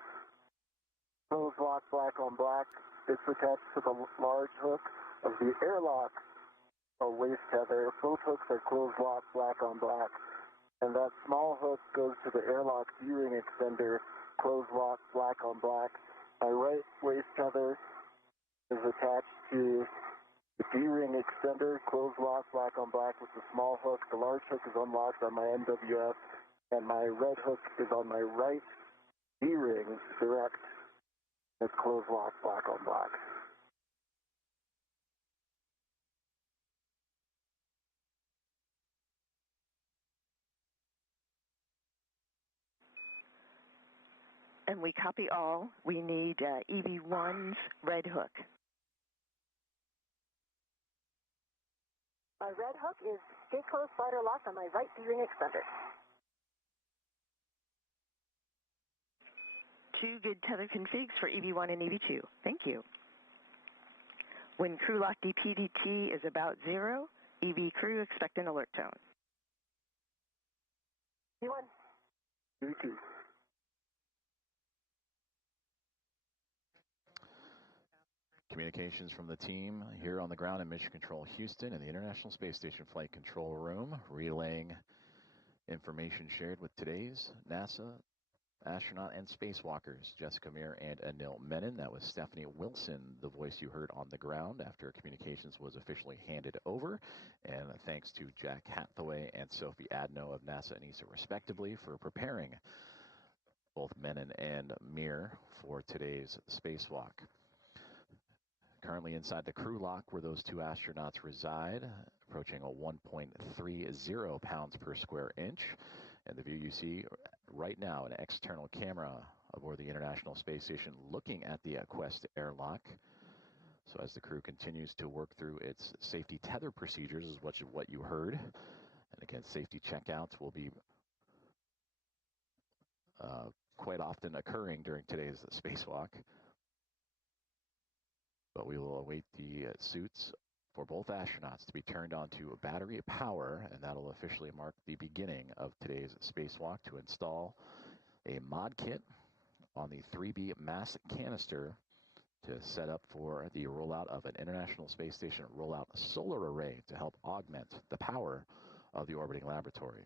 Closed lock, black on black. It's attached to the large hook of the airlock waist tether. Both hooks are closed lock, black on black. And that small hook goes to the airlock steering extender, closed lock, black on black. My right waist tether is attached to the D-ring extender, closed lock, black on black with the small hook. The large hook is unlocked on my NWF, and my red hook is on my right D-ring direct. It's closed lock, black on black. And we copy all. We need EV1's red hook. My red hook is gate closed slider locked on my right D-ring extender. Two good tether configs for EV1 and EV2. Thank you. When crew lock DPDT is about 0, EV crew expect an alert tone. EV1. EV2. Communications from the team here on the ground in Mission Control Houston in the International Space Station Flight Control Room, relaying information shared with today's NASA astronaut and spacewalkers, Jessica Meir and Anil Menon. That was Stephanie Wilson, the voice you heard on the ground after communications was officially handed over. And thanks to Jack Hathaway and Sophie Adno of NASA and ESA respectively for preparing both Menon and Meir for today's spacewalk. Currently inside the crew lock where those two astronauts reside, approaching a 1.30 pounds per square inch. And the view you see right now, an external camera aboard the International Space Station looking at the Quest airlock. So as the crew continues to work through its safety tether procedures is what you heard. And again, safety checkouts will be quite often occurring during today's spacewalk. But we will await the suits for both astronauts to be turned on to battery power, and that'll officially mark the beginning of today's spacewalk to install a mod kit on the 3B mass canister to set up for the rollout of an International Space Station rollout solar array to help augment the power of the orbiting laboratory.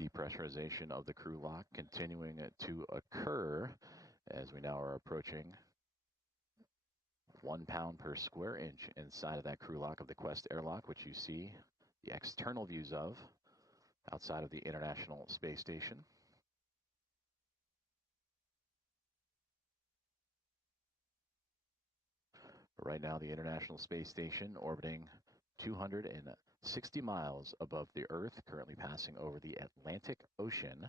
Depressurization of the crew lock continuing to occur as we now are approaching 1 pound per square inch inside of that crew lock of the Quest airlock, which you see the external views of outside of the International Space Station. Right now, the International Space Station orbiting 260 miles above the Earth, currently passing over the Atlantic Ocean.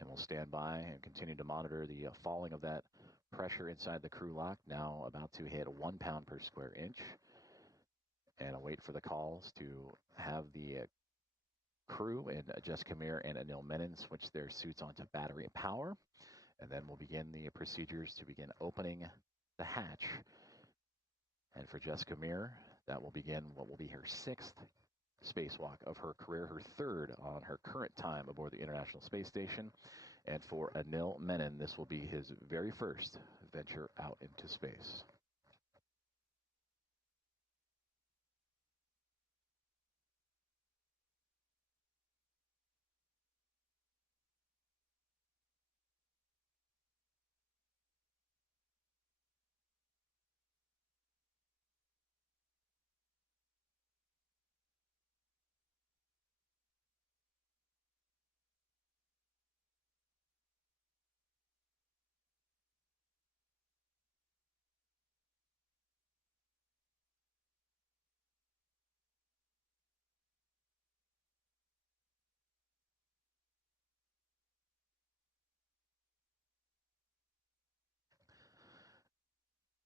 And we'll stand by and continue to monitor the falling of that pressure inside the crew lock, now about to hit 1 pound per square inch. And I'll wait for the calls to have the crew and Jessica Meir and Anil Menon switch their suits onto battery and power. And then we'll begin the procedures to begin opening the hatch. And for Jessica Meir, that will begin what will be her 6th spacewalk of her career, her 3rd on her current time aboard the International Space Station. And for Anil Menon, this will be his very first venture out into space.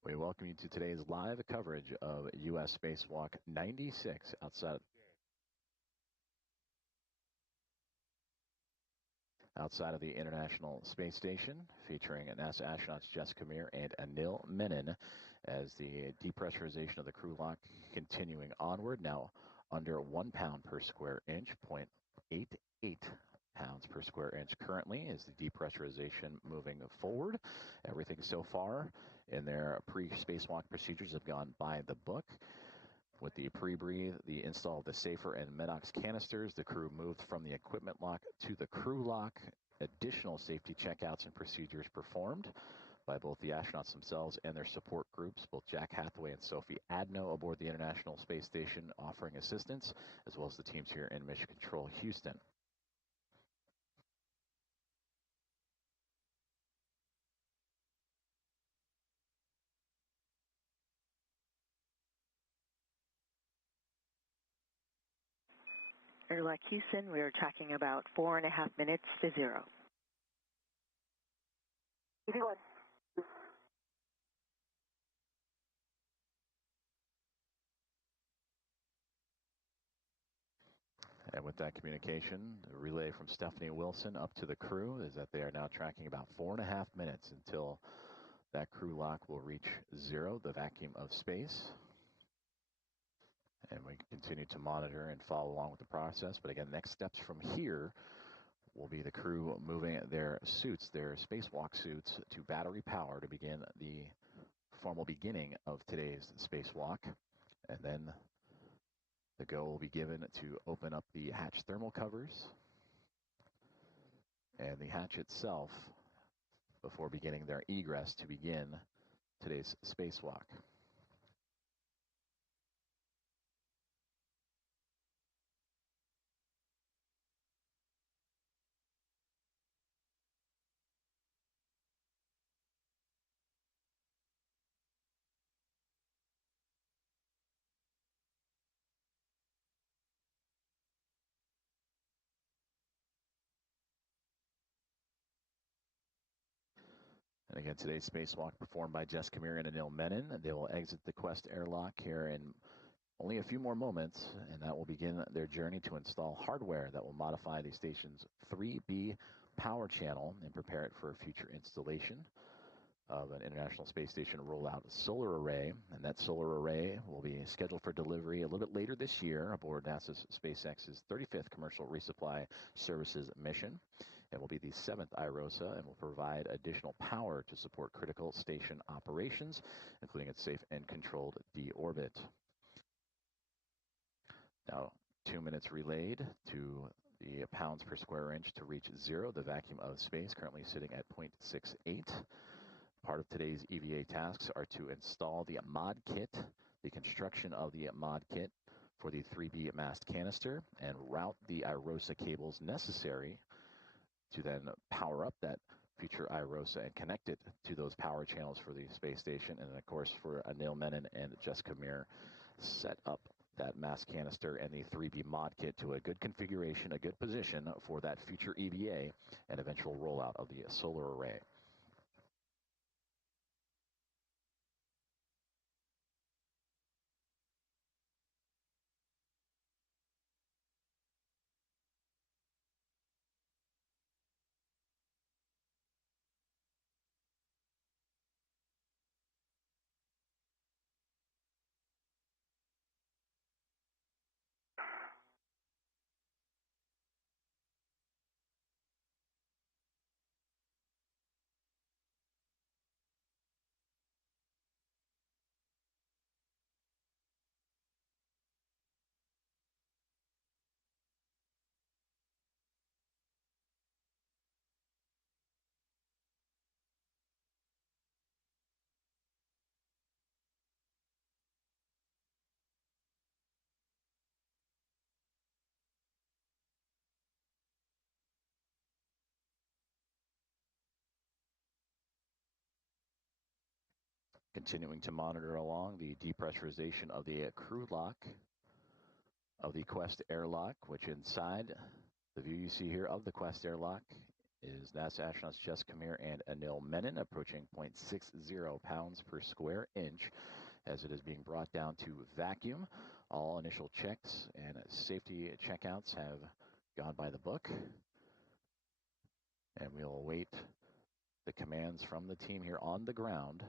We welcome you to today's live coverage of U.S. Spacewalk 96 outside of the International Space Station, featuring NASA astronauts Jessica Meir and Anil Menon as the depressurization of the crew lock continuing onward, now under 1 pound per square inch, 0.88 pounds per square inch currently is the depressurization moving forward. Everything so far in their pre-spacewalk procedures have gone by the book. With the pre-breathe, the install of the safer and Medox canisters, the crew moved from the equipment lock to the crew lock. Additional safety checkouts and procedures performed by both the astronauts themselves and their support groups, both Jack Hathaway and Sophie Adno aboard the International Space Station offering assistance, as well as the teams here in Mission Control Houston. Airlock Houston, we are tracking about 4.5 minutes to 0. EV1. And with that communication, the relay from Stephanie Wilson up to the crew is that they are now tracking about 4.5 minutes until that crew lock will reach 0, the vacuum of space. And we continue to monitor and follow along with the process. But again, next steps from here will be the crew moving their suits, their spacewalk suits, to battery power to begin the formal beginning of today's spacewalk. And then the go will be given to open up the hatch thermal covers and the hatch itself before beginning their egress to begin today's spacewalk. And again, today's spacewalk performed by Jess Kamir and Anil Menon. They will exit the Quest airlock here in only a few more moments, and that will begin their journey to install hardware that will modify the station's 3B power channel and prepare it for future installation of an International Space Station rollout solar array. And that solar array will be scheduled for delivery a little bit later this year aboard NASA's SpaceX's 35th Commercial Resupply Services mission. It will be the 7th IROSA and will provide additional power to support critical station operations, including its safe and controlled deorbit. Now, 2 minutes relayed to the pounds per square inch to reach zero, the vacuum of space, currently sitting at 0.68. Part of today's EVA tasks are to install the mod kit, the construction of the mod kit for the 3B mast canister, and route the IROSA cables necessary to then power up that future IROSA and connect it to those power channels for the space station. And of course, for Anil Menon and Jess Kamir, set up that mast canister and the 3B mod kit to a good configuration, a good position for that future EVA and eventual rollout of the solar array. Continuing to monitor along the depressurization of the crew lock of the Quest airlock, which inside the view you see here of the Quest airlock is NASA astronauts Jess Kamir and Anil Menon, approaching 0.60 pounds per square inch as it is being brought down to vacuum. All initial checks and safety checkouts have gone by the book, and we'll await the commands from the team here on the ground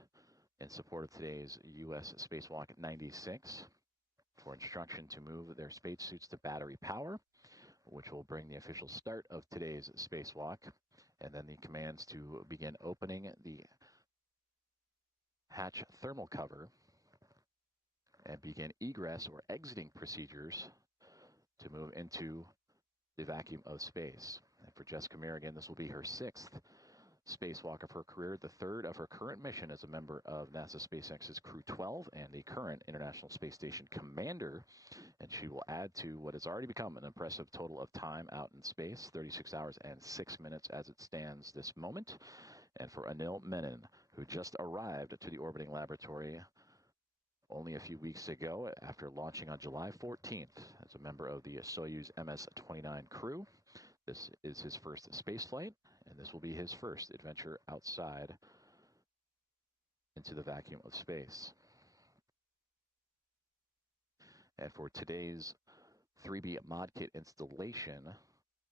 in support of today's U.S. Spacewalk 96 for instruction to move their spacesuits to battery power, which will bring the official start of today's spacewalk, and then the commands to begin opening the hatch thermal cover and begin egress or exiting procedures to move into the vacuum of space. And for Jess Kamir, again, this will be her 6th spacewalk of her career, the 3rd of her current mission as a member of NASA SpaceX's Crew 12 and the current International Space Station commander. And she will add to what has already become an impressive total of time out in space, 36 hours and 6 minutes as it stands this moment. And for Anil Menon, who just arrived to the orbiting laboratory only a few weeks ago after launching on July 14th as a member of the Soyuz MS-29 crew. This is his first space flight, and this will be his first adventure outside into the vacuum of space. And for today's 3B mod kit installation,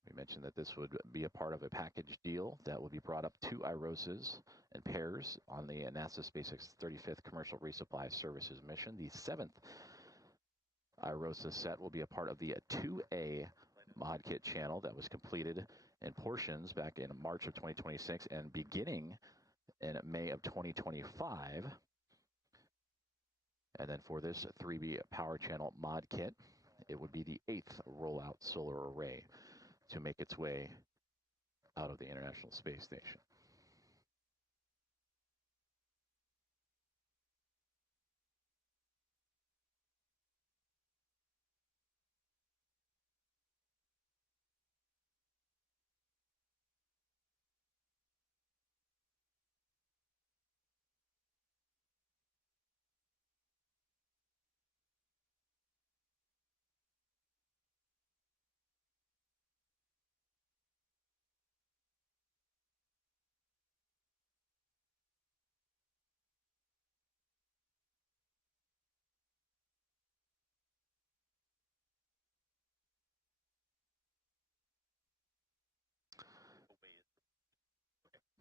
we mentioned that this would be a part of a package deal that will be brought up 2 IROSAs and pairs on the NASA SpaceX 35th Commercial Resupply Services mission. The 7th IROSA set will be a part of the 2A mod kit channel that was completed in portions back in March of 2026 and beginning in May of 2025. And then for this 3B power channel mod kit, it would be the 8th rollout solar array to make its way out of the International Space Station.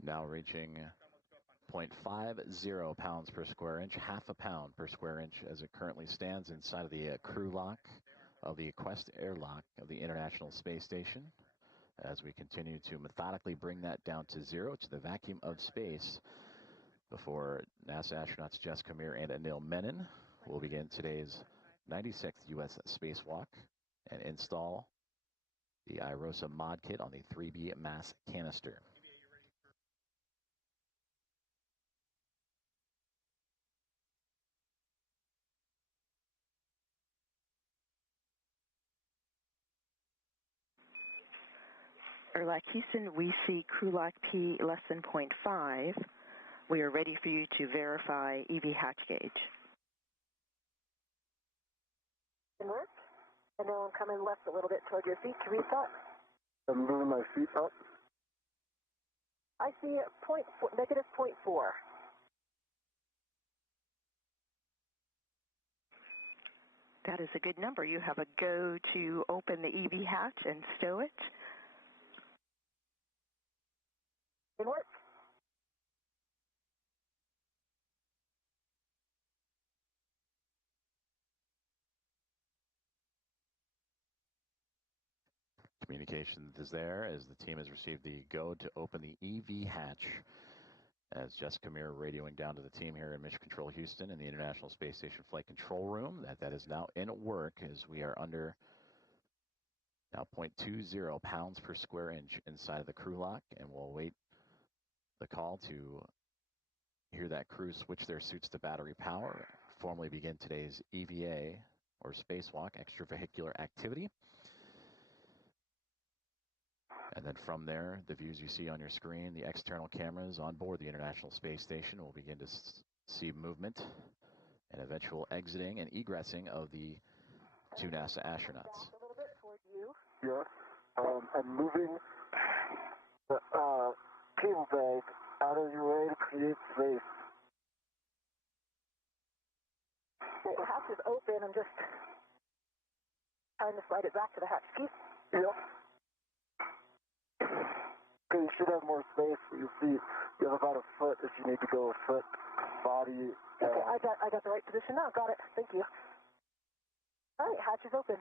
Now reaching 0.50 pounds per square inch, half a pound per square inch as it currently stands inside of the crew lock of the Quest airlock of the International Space Station. As we continue to methodically bring that down to zero, to the vacuum of space, before NASA astronauts Jess Camir and Anil Menon will begin today's 96th U.S. spacewalk and install the IROSA mod kit on the 3B mass canister. Airlock Houston, we see crew lock P less than 0.5. We are ready for you to verify EV hatch gauge. Can work. And now I'm coming left a little bit toward your feet to reset. I'm moving my feet up. I see negative 0.4. That is a good number. You have a go to open the EV hatch and stow it. Can work. Communication is there as the team has received the go to open the EV hatch. As Jess Camir radioing down to the team here in Mission Control Houston in the International Space Station Flight Control Room, that is now in work as we are under now 0.20 pounds per square inch inside of the crew lock, and we'll await the call to hear that crew switch their suits to battery power, formally begin today's EVA or spacewalk, extravehicular activity. And then from there, the views you see on your screen, the external cameras on board the International Space Station will begin to see movement and eventual exiting and egressing of the two NASA astronauts. Back a little bit toward you. Yes. I'm moving the cable bag out of your way to create space. The hatch is open. I'm just trying to slide it back to the hatch key. Yep. Okay, you should have more space for your feet. You have about a foot if you need to go a foot body. Okay, I got the right position now. Got it. Thank you. All right, hatch is open.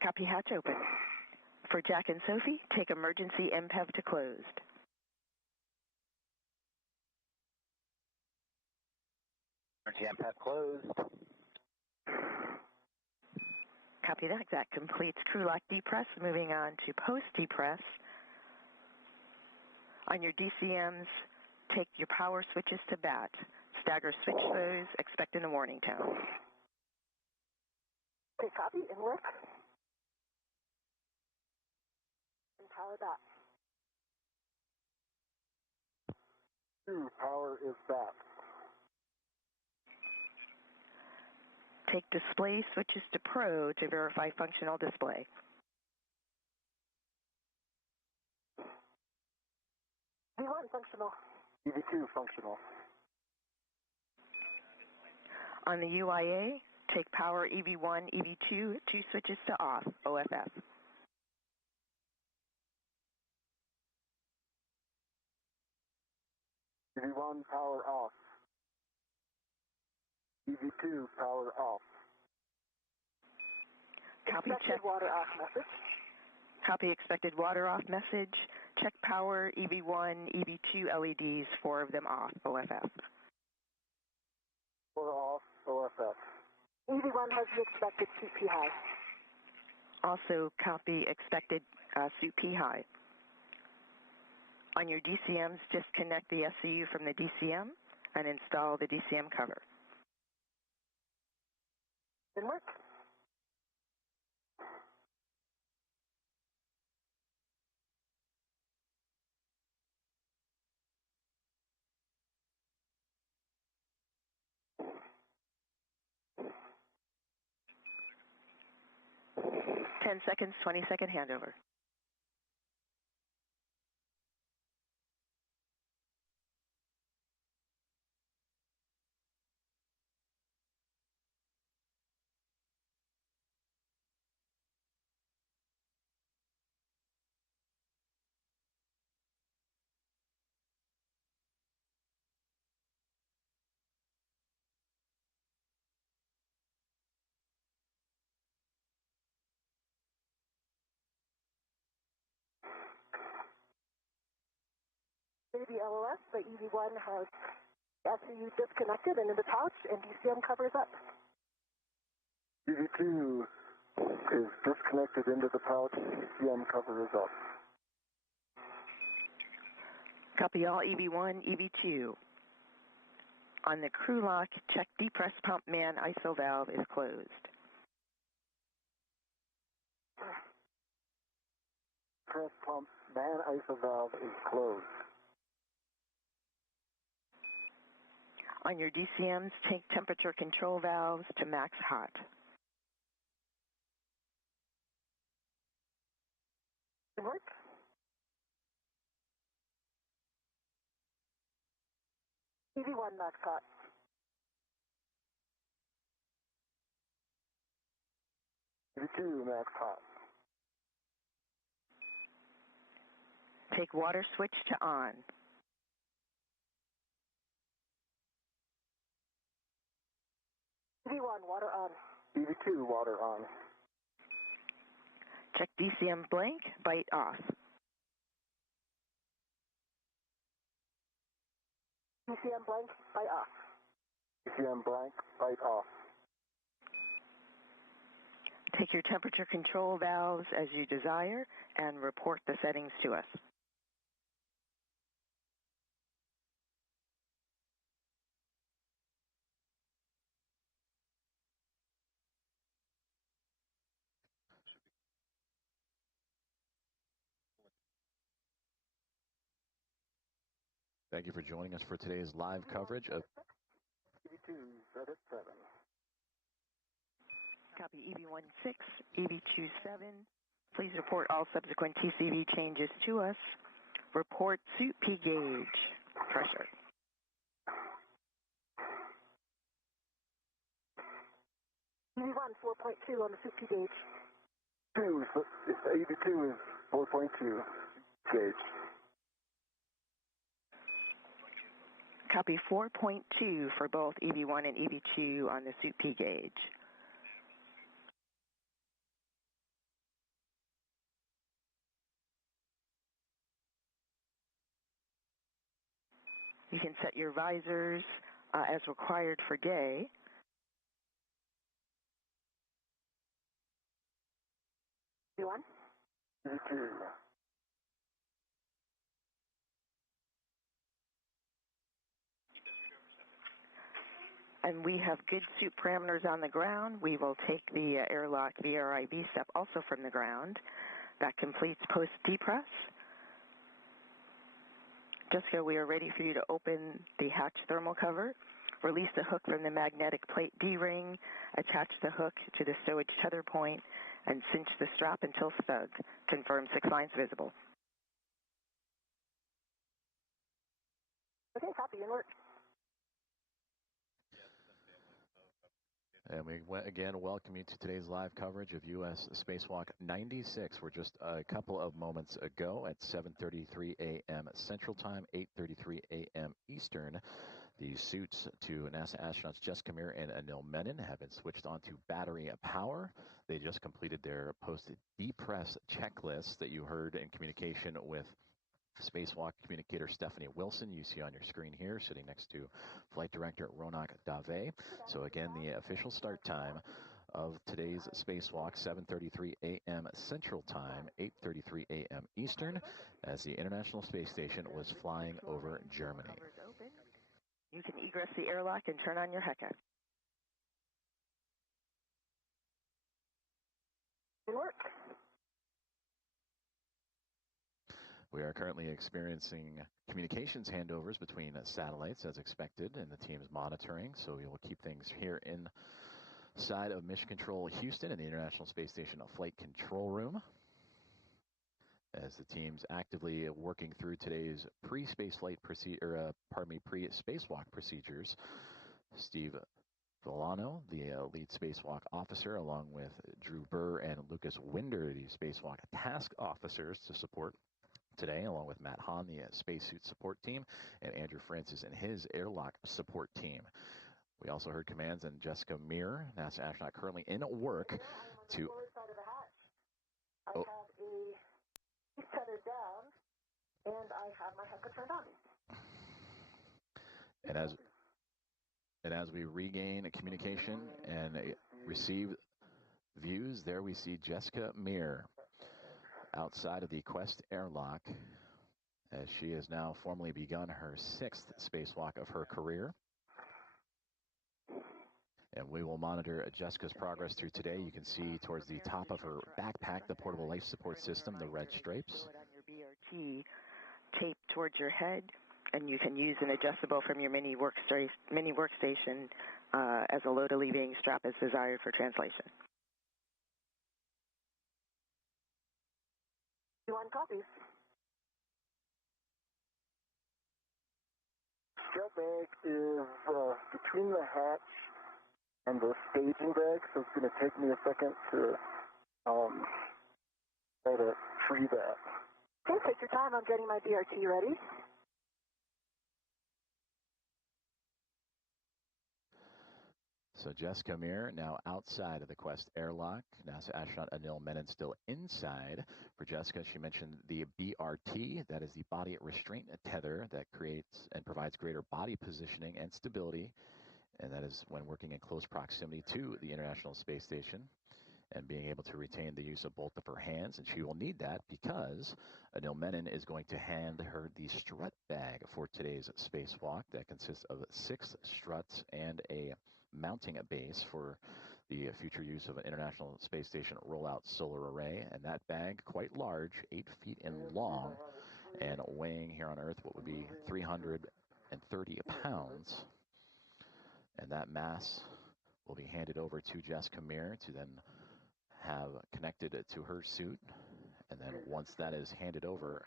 Copy, hatch open. For Jack and Sophie, take emergency MPEV to closed. Emergency MPEV closed. Copy that. That completes crew lock depress. Moving on to post depress. On your DCMs, take your power switches to bat. Stagger switch those, expecting a warning tone. Okay, copy, in work. And power that. 2, power is back. Take display switches to Pro to verify functional display. V1 functional. EV2 functional. On the UIA, take power EV1, EV2, 2 switches to off, OFF. EV1 power off. EV2 power off. Copy, Expected check. water off message. Copy expected water off message. Check power EV1, EV2 LEDs, 4 of them off, OFF. 4 off, OFF. EV1 has the expected CP high. Also copy expected suit P high. On your DCMs, disconnect the SCU from the DCM and install the DCM cover. In work. Ten seconds, 20-second handover. EV-LOS, but EV1 has SCU disconnected and in the pouch, and DCM covers up. EV2 is disconnected into the pouch, DCM cover is up. Copy all EV1, EV2. On the crew lock, check depress pump man ISO valve is closed. Press pump man ISO valve is closed. On your DCMs, take temperature control valves to max hot. Work. EV1 max hot. EV2 max hot. Take water switch to on. EV1 water on. EV2 water on. Check DCM blank, bite off. DCM blank, bite off. DCM blank, bite off. Take your temperature control valves as you desire and report the settings to us. Thank you for joining us for today's live coverage of EV2 set at 7. Copy EV16, EV27. Please report all subsequent TCV changes to us. Report suit P gauge pressure. EV1 4.2 on the suit P gauge. EV2 is 4.2 gauge. Copy 4.2 for both EV1 and EV2 on the suit P gauge. You can set your visors as required for day. EV1. EV2. And we have good suit parameters on the ground. We will take the airlock VRIV step also from the ground. That completes post-depress. Jessica, we are ready for you to open the hatch thermal cover. Release the hook from the magnetic plate D-ring. Attach the hook to the stowage tether point and cinch the strap until snug. Confirm 6 lines visible. Okay, copy and work. And we again welcome you to today's live coverage of U.S. Spacewalk 96. We're just a couple of moments ago at 7:33 a.m. Central Time, 8:33 a.m. Eastern. The suits to NASA astronauts Jessica Meir and Anil Menon have been switched on to battery power. They just completed their post-depress checklist that you heard in communication with Spacewalk communicator Stephanie Wilson, you see on your screen here, sitting next to Flight Director Ronak Dave. So again, the official start time of today's Spacewalk, 7:33 a.m. Central Time, 8:33 a.m. Eastern, as the International Space Station was flying over Germany. You can egress the airlock and turn on your HECA. Good work. We are currently experiencing communications handovers between satellites as expected, and the team is monitoring, so we will keep things here inside of Mission Control Houston in the International Space Station Flight Control Room, as the team's actively working through today's pre-spacewalk procedures. Steve Villano, the lead spacewalk officer, along with Drew Burr and Lucas Winder, the spacewalk task officers to support today, along with Matt Hahn, the spacesuit support team, and Andrew Francis and his airlock support team. We also heard commands on Jessica Meir, NASA astronaut currently in work to... I have a tether down, and I have my HECA turned on. And as we regain communication and receive views, there we see Jessica Meir outside of the Quest airlock as she has now formally begun her 6th spacewalk of her career. And we will monitor Jessica's progress through today. You can see towards the top of her backpack the portable life support system, the red stripes. On your BRT taped towards your head, and you can use an adjustable from your mini workstation as a load alleviating strap as desired for translation. You want copies? Strap bag is between the hatch and the staging bag, so it's going to take me a second to try to free that. Okay, take your time. I'm getting my BRT ready. So Jessica Meir now outside of the Quest airlock. NASA astronaut Anil Menon still inside. For Jessica, she mentioned the BRT. That is the body restraint tether that creates and provides greater body positioning and stability. And that is when working in close proximity to the International Space Station and being able to retain the use of both of her hands. And she will need that because Anil Menon is going to hand her the strut bag for today's spacewalk. That consists of 6 struts and a mounting base for the future use of an International Space Station rollout solar array. And that bag, quite large, 8 feet in long, and weighing here on Earth what would be 330 pounds. And that mass will be handed over to Jessica Meir to then have connected to her suit. And then once that is handed over,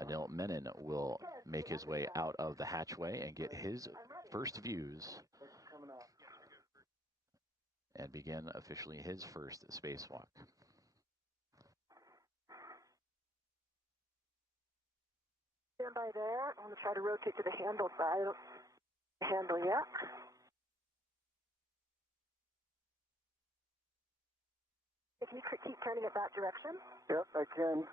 Anil Menon will make his way out of the hatchway and get his first views and begin officially his first spacewalk. Stand by there. I'm going to try to rotate to the handle side. The handle yet. If you could keep turning it that direction. Yep, I can.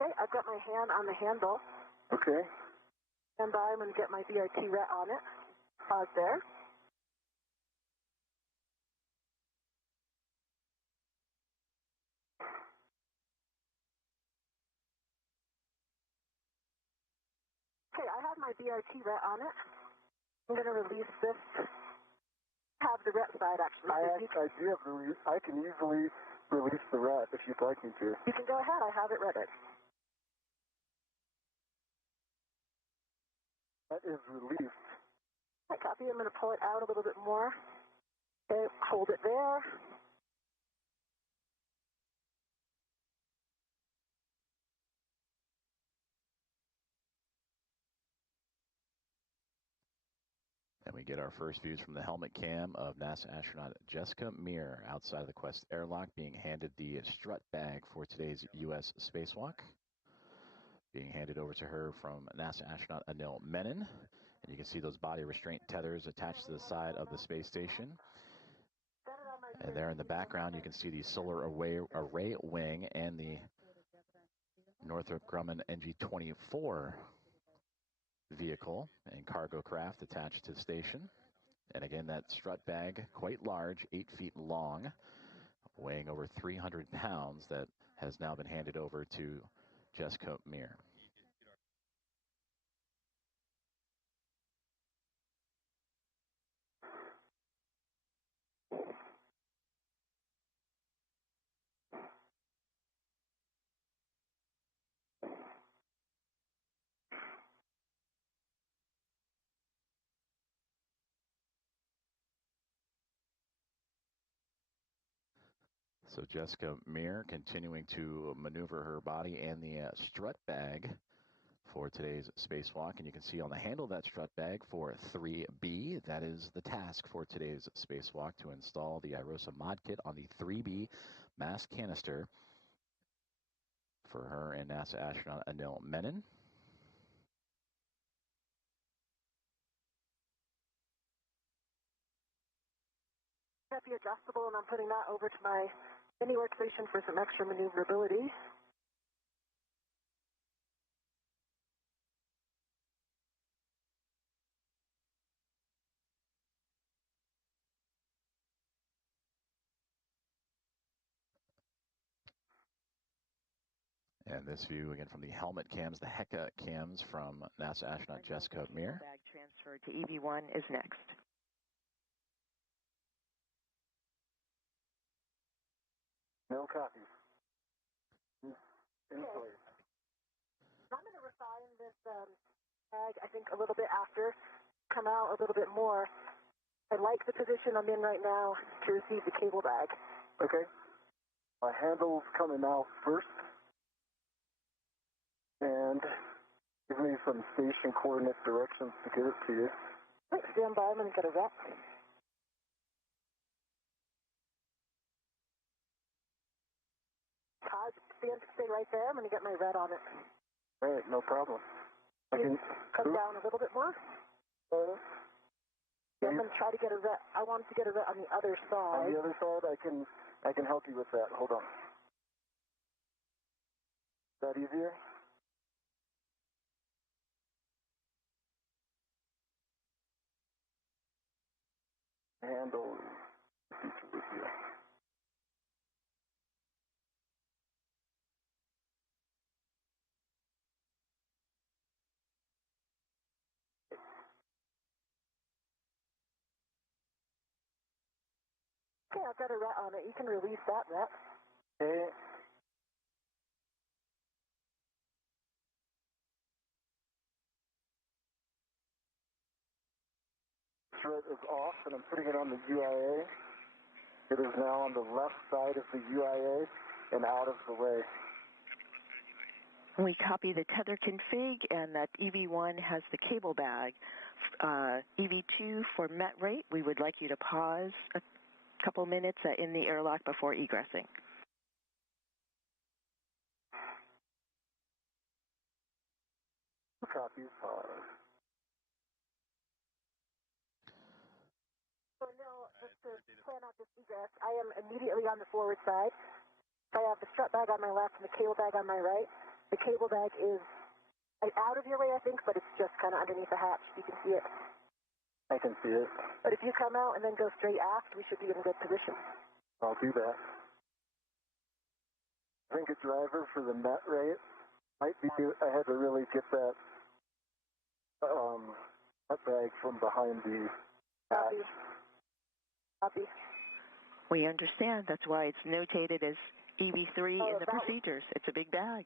Okay, I've got my hand on the handle. Okay. Stand by. I'm going to get my BRT ret on it. Pause there. Okay, I have my BRT ret on it. I'm going to release this. Have the ret side actually. I do have the I can easily release the ret if you'd like me to. You can go ahead. I have it retted. That is released. Okay, copy. I'm going to pull it out a little bit more. Okay, hold it there. And we get our first views from the helmet cam of NASA astronaut Jessica Meir outside of the Quest airlock being handed the strut bag for today's U.S. spacewalk. Being handed over to her from NASA astronaut Anil Menon. And you can see those body restraint tethers attached to the side of the space station. And there in the background, you can see the solar array wing and the Northrop Grumman NG-24 vehicle and cargo craft attached to the station. And again, that strut bag, quite large, 8 feet long, weighing over 300 pounds, that has now been handed over to Jessica Meir. So Jessica Meir continuing to maneuver her body and the strut bag for today's spacewalk. And you can see on the handle of that strut bag for 3B, that is the task for today's spacewalk, to install the IROSA mod kit on the 3B mass canister for her and NASA astronaut Anil Menon. Got the adjustable, and I'm putting that over to my mini workstation for some extra maneuverability. And this view again from the helmet cams, the HECA cams from NASA astronaut Jessica Meir. Bag transfer to EV1 is next. No copy. In Okay. place. I'm going to refine this bag, I think, a little bit after, come out a little bit more. I like the position I'm in right now to receive the cable bag. Okay. My handle's coming out first. And give me some station coordinate directions to get it to you. Wait, stand by, I'm going to get a rep. Todd, stay right there. I'm going to get my red on it. All right, no problem. Come down a little bit more. I'm going to try to get a red. I wanted to get a red on the other side. On the other side, I can help you with that. Hold on. Is that easier? Handle with you. Okay, I've got a ret on it. You can release that ret. Okay. Thread is off, and I'm putting it on the UIA. It is now on the left side of the UIA and out of the way. We copy the tether config, and that EV1 has the cable bag. EV2 for met rate, we would like you to pause a couple minutes in the airlock before egressing. Copy, pause. So now, just to plan out this egress, I am immediately on the forward side. I have the strut bag on my left and the cable bag on my right. The cable bag is out of your way, I think, but it's just kind of underneath the hatch. You can see it. I can see it. But if you come out and then go straight aft, we should be in a good position. I'll do that. I think a driver for the net rate might be ahead to really get that bag from behind the hatch. Copy. We understand. That's why it's notated as EV3 in the procedures. It's a big bag.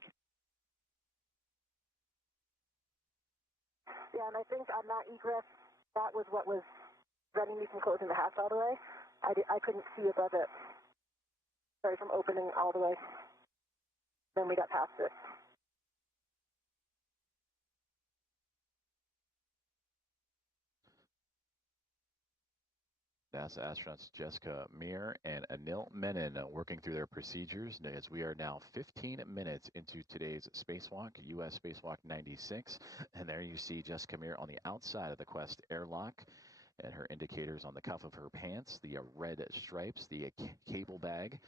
Yeah, and I think on that egress, that was what was preventing me from closing the hatch all the way. I couldn't see above it. Sorry, from opening all the way. Then we got past it. NASA astronauts Jessica Meir and Anil Menon working through their procedures as we are now 15 minutes into today's spacewalk, U.S. Spacewalk 96. And there you see Jessica Meir on the outside of the Quest airlock and her indicators on the cuff of her pants, the red stripes, the cable bag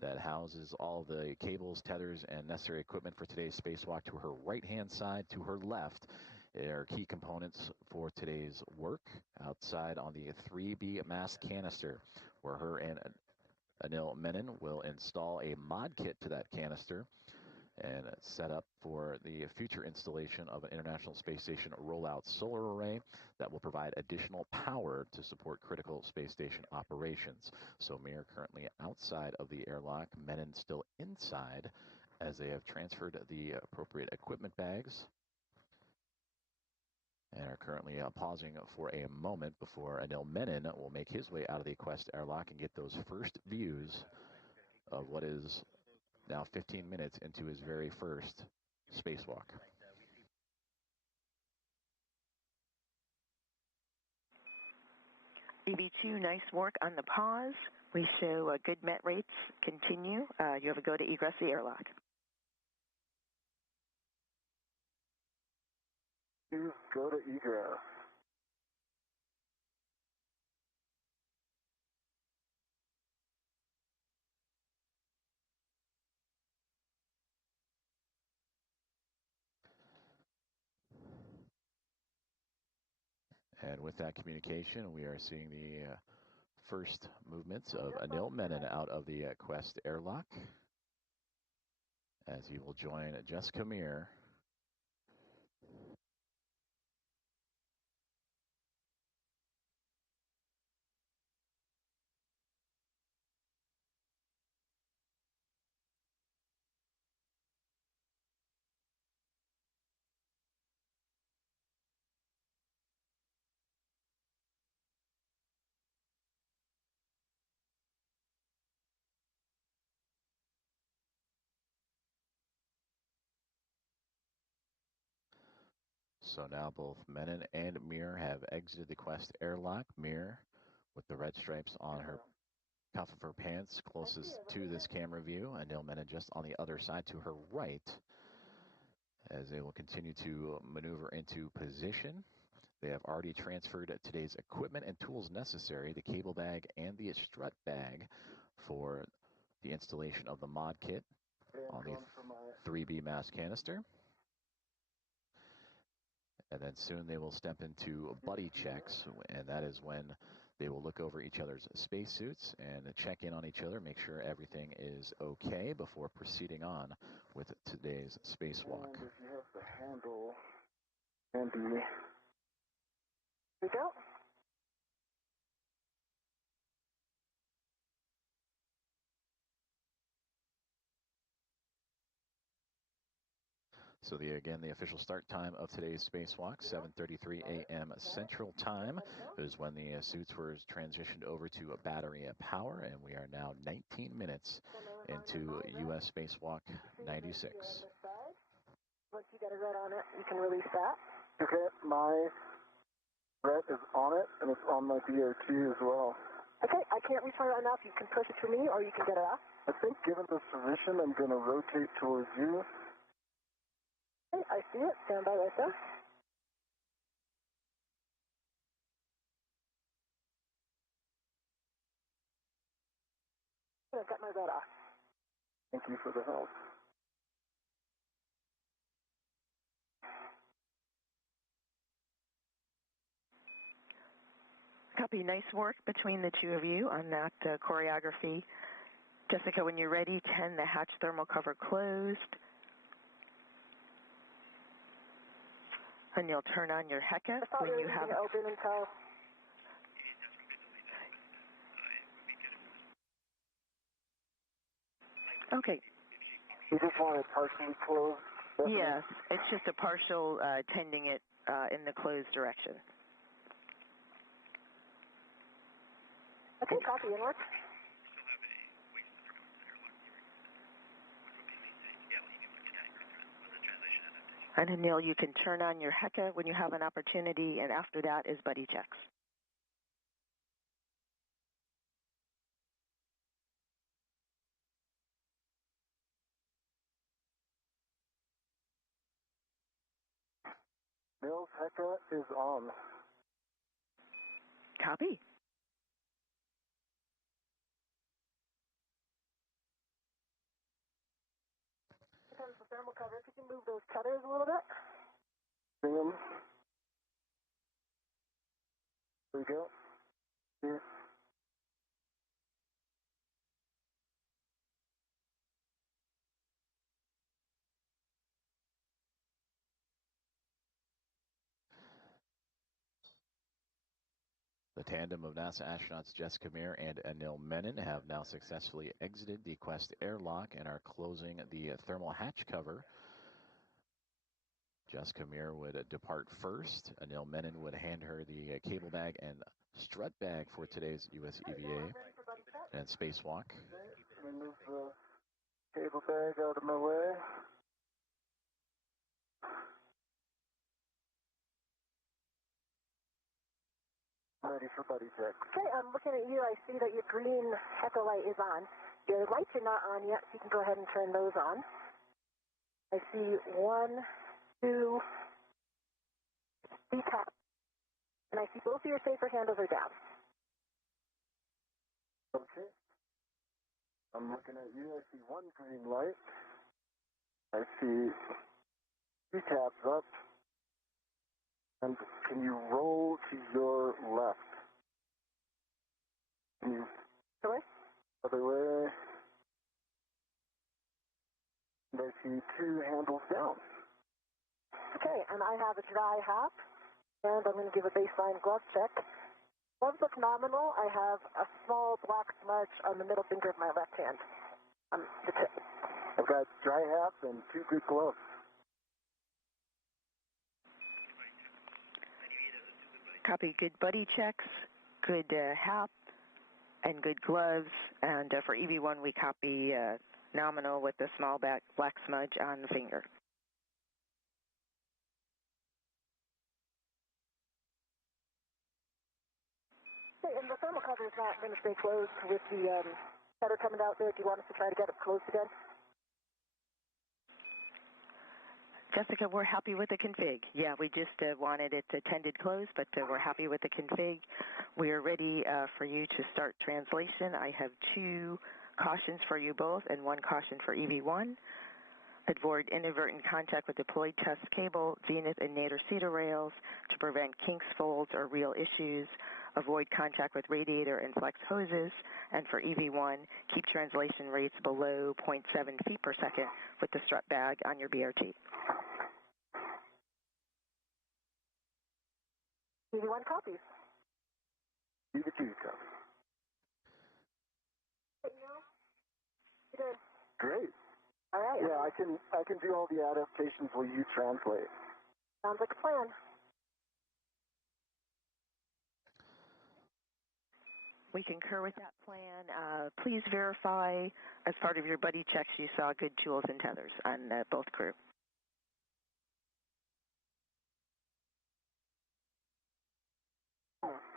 that houses all the cables, tethers, and necessary equipment for today's spacewalk. To her right-hand side, to her left, are key components for today's work. Outside on the 3B mass canister, where her and Anil Menon will install a mod kit to that canister and set up for the future installation of an International Space Station rollout solar array that will provide additional power to support critical space station operations. So Meir currently outside of the airlock, Menon still inside as they have transferred the appropriate equipment bags and are currently pausing for a moment before Anil Menon will make his way out of the Quest airlock and get those first views of what is now 15 minutes into his very first spacewalk. EV2, nice work on the pause. We show good met rates continue. You have a go to egress the airlock. Go to egress. And with that communication, we are seeing the first movements of Anil Menon out of the Quest airlock. as he will join Jessica Meir. So now both Menon and Meir have exited the Quest airlock. Meir, with the red stripes on her cuff of her pants, closest to this camera view, and Neil Menon just on the other side to her right, as they will continue to maneuver into position. They have already transferred today's equipment and tools necessary, the cable bag and the strut bag, for the installation of the mod kit on the 3B mass canister. And then soon they will step into buddy checks, and that is when they will look over each other's spacesuits and check in on each other, make sure everything is okay before proceeding on with today's spacewalk. And if you have the handle handy. We go. So the official start time of today's spacewalk, 7:33 a.m. Central Time, is when the suits were transitioned over to a battery power, and we are now 19 minutes into U.S. Spacewalk 96. Once you get a red on it, you can release that. Okay, my red is on it, and it's on my DOT as well. Okay, I can't reach my right now. You can push it to me, or you can get it off. I think given this position, I'm going to rotate towards you. Okay, I see it. Stand by right there. I've got my red off. Thank you for the help. Copy. Nice work between the two of you on that choreography. Jessica, when you're ready, 10, the hatch thermal cover closed. And you'll turn on your HECA when you have... open until... Okay. You just want it partially closed? Definitely? Yes, it's just a partial tending it in the closed direction. Okay, copy, inward. And Neil, you can turn on your HECA when you have an opportunity, and after that is buddy checks. Bill's HECA is on. Copy. Depends on the thermal cover. If you can move those cutters a little bit. Bring them. There we go. Here. The tandem of NASA astronauts Jessica Meir and Anil Menon have now successfully exited the Quest airlock and are closing the thermal hatch cover. Jessica Meir would depart first. Anil Menon would hand her the cable bag and strut bag for today's US EVA and spacewalk. Let me move the cable bag out of my way. Ready for buddy check. Okay, I'm looking at you. I see that your green HECA light is on. Your lights are not on yet, so you can go ahead and turn those on. I see 1, 2, 3 taps, and I see both of your safer handles are down. Okay. I'm looking at you. I see 1 green light. I see 3 tabs up. And can you roll to your left? Can you... Sorry? Other way. I see 2 handles down. Okay, and I have a dry hop, and I'm going to give a baseline glove check. Gloves look nominal. I have a small black smudge on the middle finger of my left hand, on the tip. I've got dry hats and 2 good gloves. Copy. Good buddy checks, good hap, and good gloves. And for EV1, we copy nominal with the small black smudge on the finger. Okay, and the thermal cover is not going to stay closed with the tether coming out there. Do you want us to try to get it closed again? Jessica, we're happy with the config. Yeah, we just wanted it tended closed, but we're happy with the config. We are ready for you to start translation. I have 2 cautions for you both and 1 caution for EV1. Avoid inadvertent contact with deployed test cable, zenith and nadir cedar rails to prevent kinks, folds, or real issues. Avoid contact with radiator and flex hoses. And for EV1, keep translation rates below 0.7 feet per second with the strut bag on your BRT. EV1 copies. EV2 copies. You did. Great. All right. Yeah, I can do all the adaptations while you translate. Sounds like a plan. We concur with that plan. Please verify, as part of your buddy checks, you saw good tools and tethers on both crew.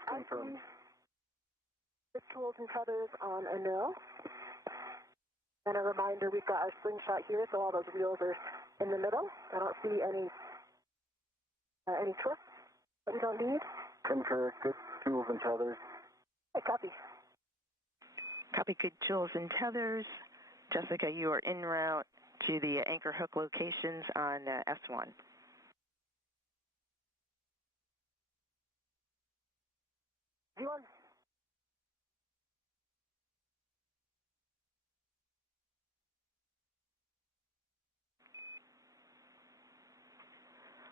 Confirmed. The tools and tethers on a no. And a reminder, we've got our slingshot here, so all those wheels are in the middle. I don't see any twists that we don't need. Concur. Good tools and tethers. Hey, copy. Copy. Good tools and tethers. Jessica, you are en route to the anchor hook locations on S1. V1.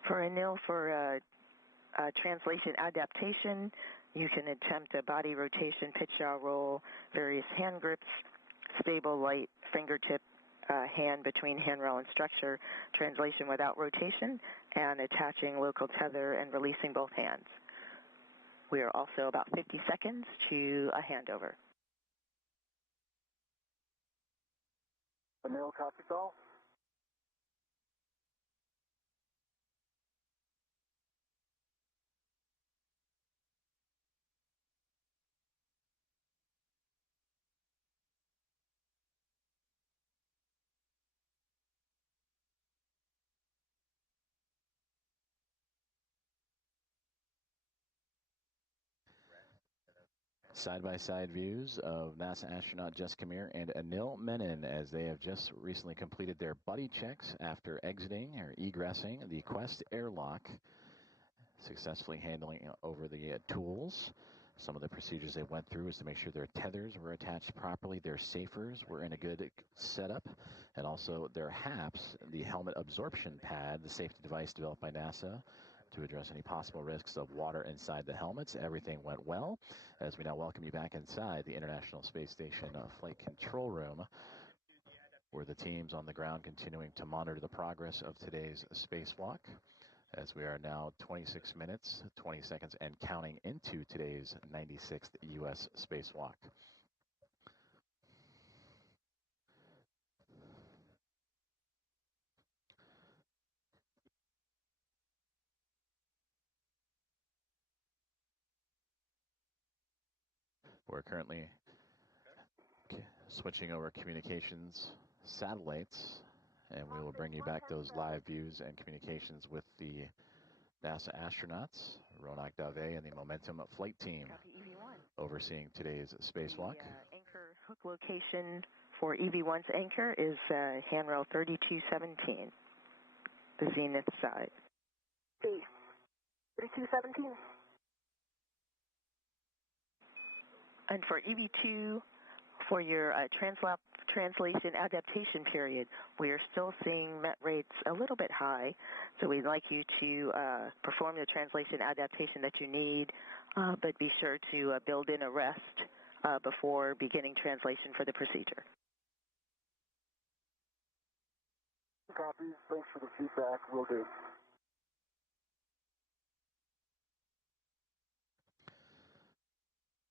For a nil for translation adaptation, you can attempt a body rotation, pitch yaw roll, various hand grips, stable light fingertip hand between handrail and structure, translation without rotation, and attaching local tether and releasing both hands. We are also about 50 seconds to a handover. Anil copies all. Side-by-side views of NASA astronaut Jessica Meir and Anil Menon as they have just recently completed their buddy checks after exiting or egressing the Quest airlock, successfully handling over the tools. Some of the procedures they went through is to make sure their tethers were attached properly, their safers were in a good setup, and also their HAPS, the helmet absorption pad, the safety device developed by NASA to address any possible risks of water inside the helmets. Everything went well. As we now welcome you back inside the International Space Station Flight Control Room, where the team's on the ground continuing to monitor the progress of today's spacewalk, as we are now 26 minutes, 20 seconds, and counting into today's 96th U.S. spacewalk. We're currently switching over communications satellites, and we will bring you back those live views and communications with the NASA astronauts, Ronak Dave and the Momentum flight team overseeing today's spacewalk. The anchor hook location for EV1's anchor is handrail 3217, the zenith side. 3217. And for EV2, for your translation adaptation period. We are still seeing met rates a little bit high, so we'd like you to perform the translation adaptation that you need, but be sure to build in a rest before beginning translation for the procedure. Copy. Thanks for the feedback. Will do.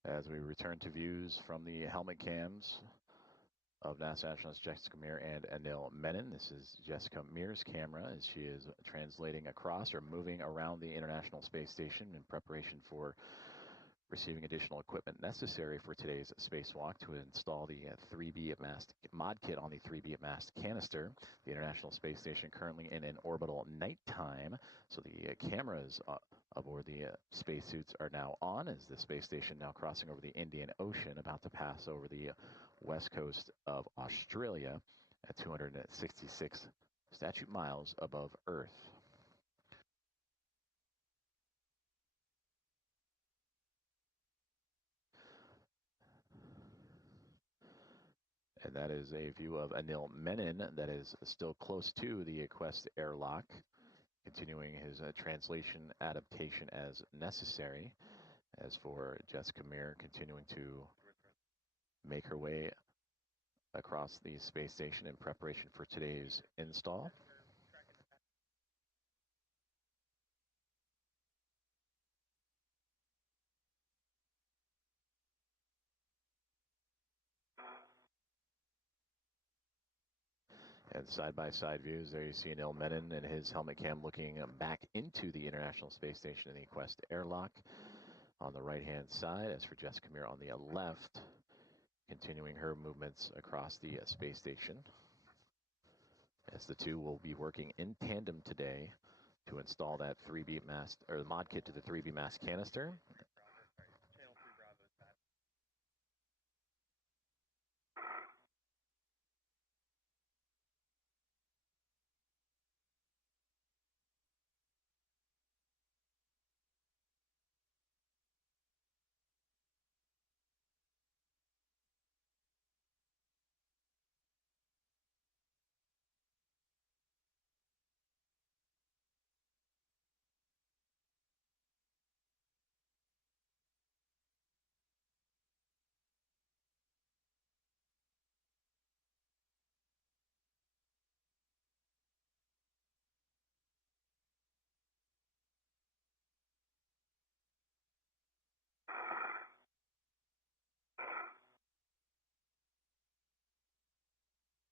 As we return to views from the helmet cams of NASA astronauts Jessica Meir and Anil Menon. This is Jessica Meir's camera as she is translating across or moving around the International Space Station in preparation for receiving additional equipment necessary for today's spacewalk to install the 3B mast mod kit on the 3B mast canister. The International Space Station currently in an orbital nighttime, so the cameras aboard the spacesuits are now on as the space station now crossing over the Indian Ocean, about to pass over the west coast of Australia at 266 statute miles above Earth. And that is a view of Anil Menon that is still close to the Quest airlock, continuing his translation adaptation as necessary. As for Jessica Meir, continuing to make her way across the space station in preparation for today's install. And side-by-side views, there you see Anil Menon and his helmet cam looking back into the International Space Station in the Quest airlock on the right-hand side. As for Jessica Meir on the left, continuing her movements across the space station. As the two will be working in tandem today to install that 3B mast, or the mod kit to the 3B mast canister.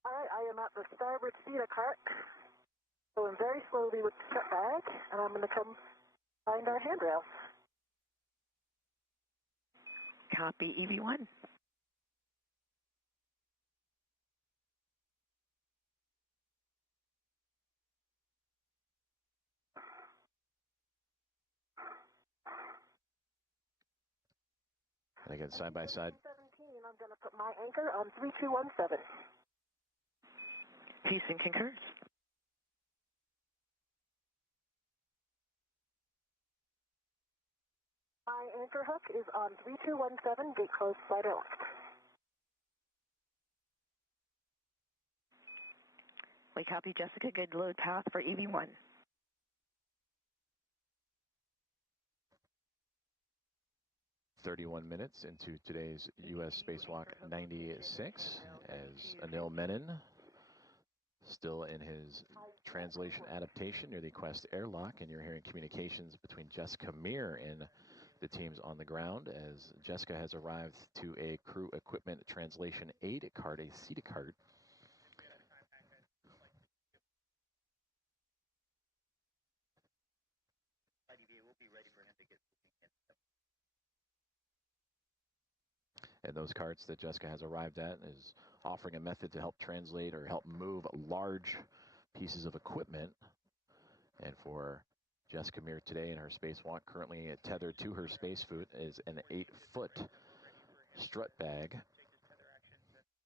All right, I am at the starboard seat of cart, going very slowly with the strap bag, and I'm going to come find our handrail. Copy, EV1. And again, side by side. 17, I'm going to put my anchor on 3217. Houston concurs. My anchor hook is on 3217, gate closed, slider left. We copy, Jessica. Good load path for EV1. "31 minutes into today's U.S. Spacewalk 96 as Anil Menon, still in his translation adaptation near the Quest airlock, and you're hearing communications between Jessica Meir and the teams on the ground as Jessica has arrived to a crew equipment translation aid cart, a CETA cart. And those carts that Jessica has arrived at is offering a method to help translate or help move large pieces of equipment. And for Jessica Meir today in her spacewalk, currently tethered to her spacesuit is an 8-foot strut bag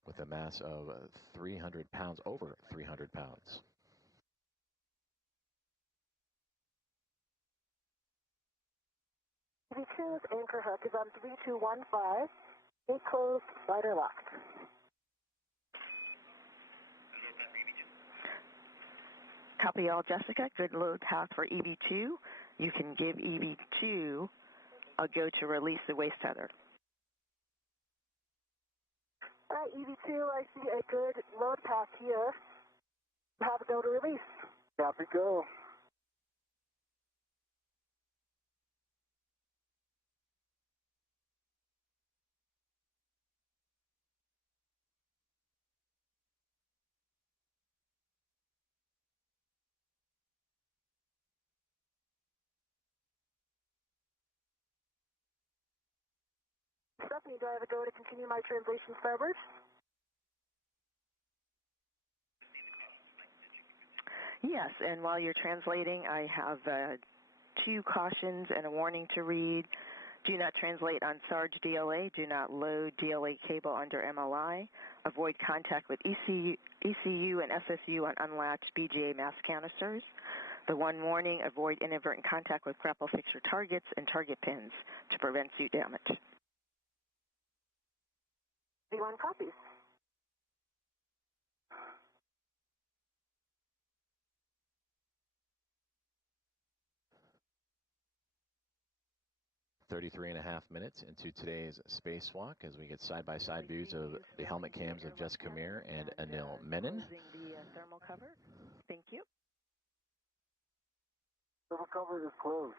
with a mass of 300 pounds, over 300 pounds. EV2's anchor hook is on 3215, gate closed, slider locked. Copy all, Jessica. Good load path for EV2. You can give EV2 a go to release the waste tether. All right, EV2, I see a good load path here. Have a go to release. Copy, go. Stephanie, do I have a go to continue my translation starboard? Yes, and while you're translating, I have 2 cautions and a warning to read. Do not translate on Sarge DLA. Do not load DLA cable under MLI. Avoid contact with ECU and SSU on unlatched BGA mass canisters. The one warning, avoid inadvertent contact with grapple fixture targets and target pins to prevent suit damage. V1 copies. .33 and a half minutes into today's spacewalk as we get side-by-side views of the helmet cams of Jessica Meir and Anil Menon. Closing the thermal cover. Thank you. Thermal cover is closed.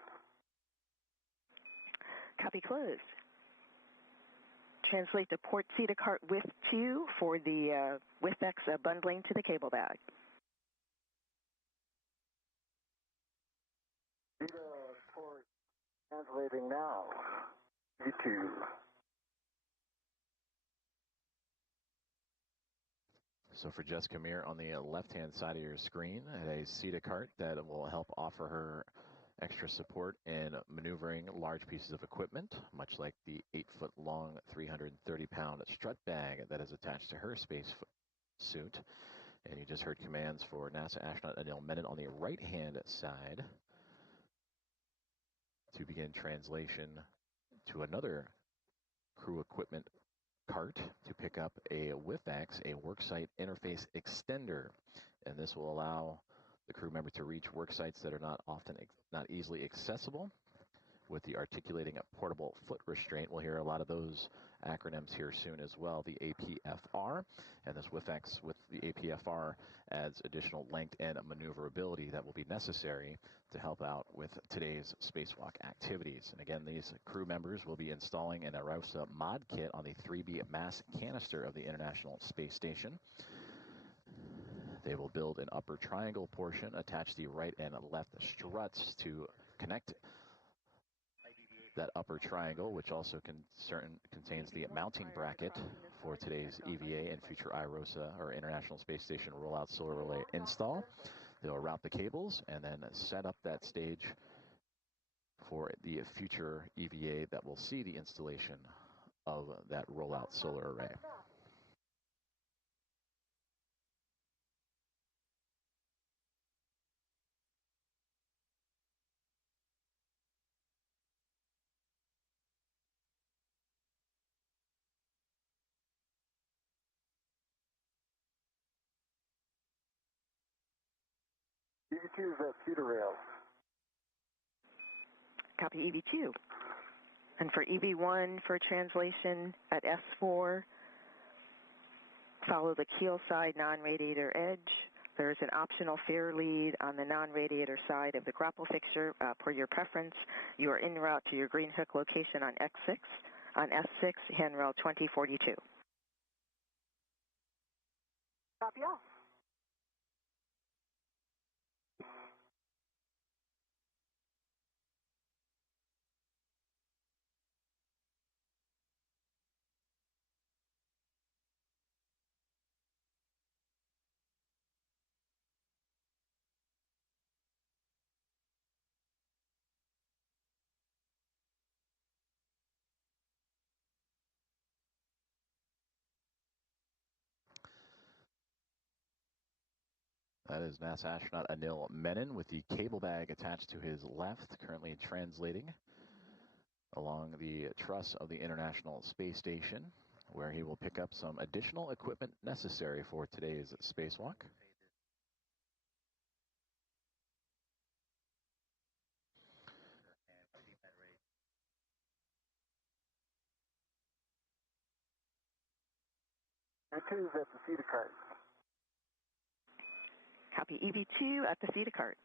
Copy closed. Translate the port CETA cart with 2 for the WIFX bundling to the cable bag. CETA port translating now. V2. So for Jessica Meir on the left-hand side of your screen, a CETA cart that will help offer her extra support in maneuvering large pieces of equipment, much like the 8-foot-long, 330-pound strut bag that is attached to her space suit. And you just heard commands for NASA astronaut Anil Menon on the right-hand side to begin translation to another crew equipment cart to pick up a WIFX, a worksite interface extender, and this will allow the crew member to reach work sites that are not easily accessible with the articulating portable foot restraint. We'll hear a lot of those acronyms here soon as well, the APFR, and this WIFX with the APFR adds additional length and maneuverability that will be necessary to help out with today's spacewalk activities. And again, these crew members will be installing an AROSA mod kit on the 3B mass canister of the International Space Station. They will build an upper triangle portion, attach the right and left struts to connect that upper triangle, which also contains the mounting bracket for today's EVA and future IROSA, or International Space Station Rollout Solar Relay install. They'll route the cables and then set up that stage for the future EVA that will see the installation of that rollout solar array. EV2 is at CETA rail. Copy EV2. And for EV1 for translation at S4, follow the keel side non-radiator edge. There is an optional fair lead on the non-radiator side of the grapple fixture. Per your preference, you are en route to your green hook location on X6. On S6, handrail 2042. Copy all. That is NASA astronaut Anil Menon with the cable bag attached to his left, currently translating along the truss of the International Space Station, where he will pick up some additional equipment necessary for today's spacewalk. EV2 is at the Cedar Cart. Copy EV2 at the Cedar Cart.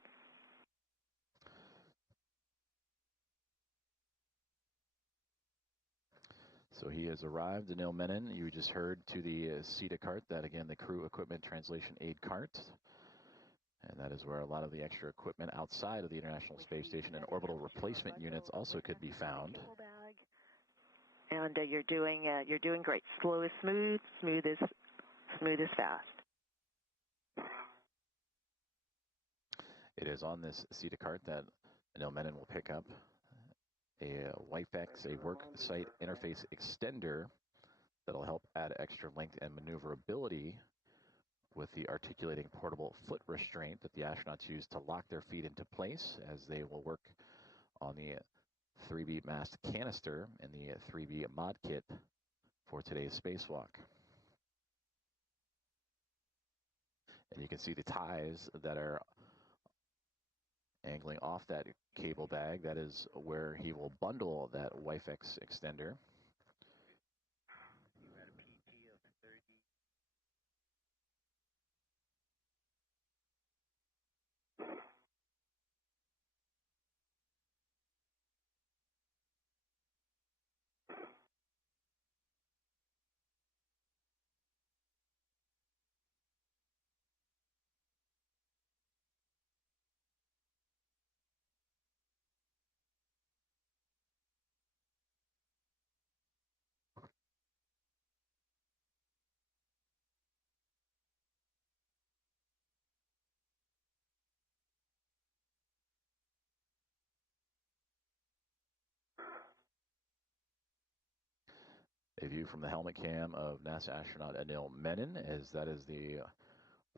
So he has arrived, Anil Menon. You just heard to the Cedar Cart, that again, the Crew Equipment Translation Aid Cart. And that is where a lot of the extra equipment outside of the International Space Station and orbital replacement units also could be found. And you're doing great. Slow is smooth, smooth is fast. It is on this Cedar Cart that Anil Menon will pick up a WIFEX, a work site interface extender that'll help add extra length and maneuverability with the articulating portable foot restraint that the astronauts use to lock their feet into place as they will work on the 3B mast canister and the 3B mod kit for today's spacewalk. And you can see the ties that are angling off that cable bag. That is where he will bundle that WIFEX extender. A view from the helmet cam of NASA astronaut Anil Menon, as that is the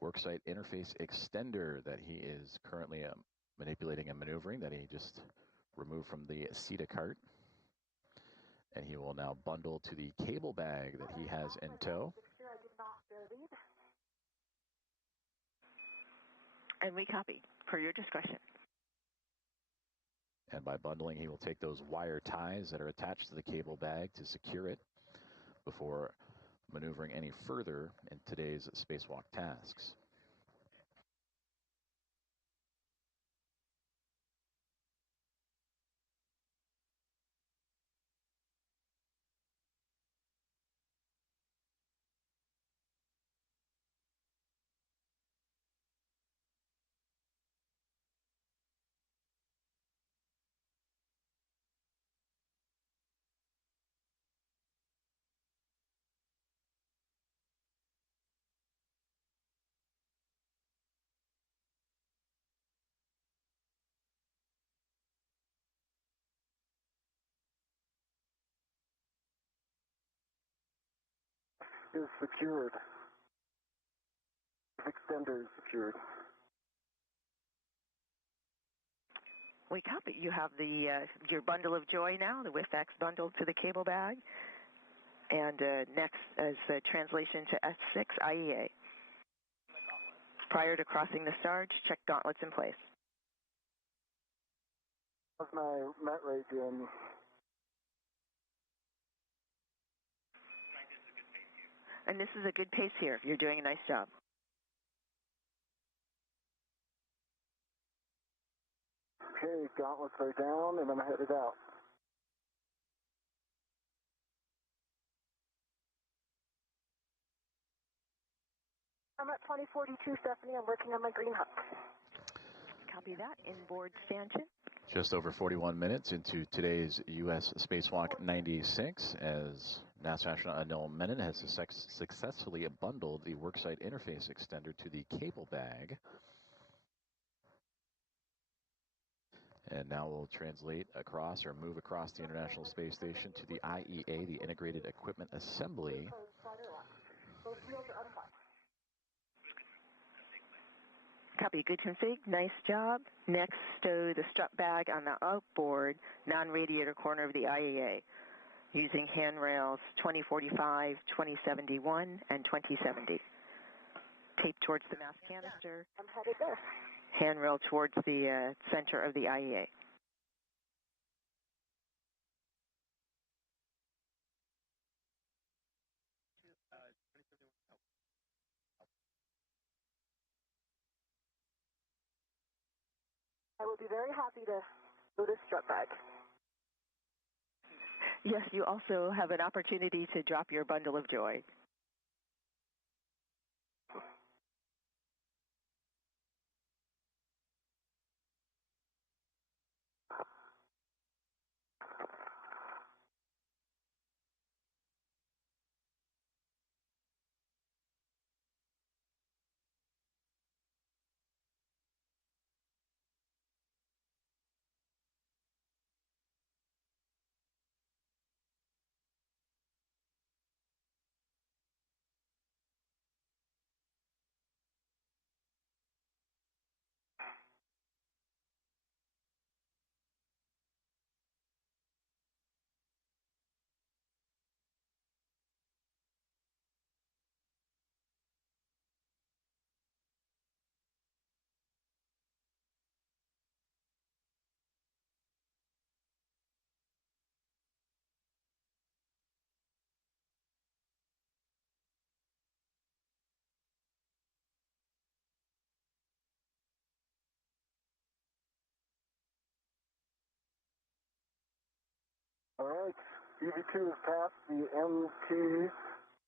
worksite interface extender that he is currently manipulating and maneuvering, that he just removed from the Cedar Cart. And he will now bundle to the cable bag that he has in tow. And we copy, per your discretion. And by bundling, he will take those wire ties that are attached to the cable bag to secure it before maneuvering any further in today's spacewalk tasks. Is secured. Extender is secured. We copy. You have your bundle of joy now, the WIFEX bundled to the cable bag. And next is the translation to S6 IEA. Prior to crossing the Sarge, check gauntlets in place. How's my met rate doing? And this is a good pace here. You're doing a nice job. Okay, gauntlets are down, and I'm headed out. I'm at 2042, Stephanie. I'm working on my green hook. Copy that. Inboard stanchion. Just over 41 minutes into today's U.S. Spacewalk 96, as NASA astronaut Anil Menon has successfully bundled the worksite interface extender to the cable bag. And now we'll translate across or move across the International Space Station to the IEA, the Integrated Equipment Assembly. Copy. Good config. Nice job. Next, stow the strap bag on the outboard non-radiator corner of the IEA using handrails 2045, 2071, and 2070. Tape towards the mass canister. I'm headed there. Handrail towards the center of the IEA. I will be very happy to go to strut bag. Yes, you also have an opportunity to drop your bundle of joy. All right, EV2 has passed the MT,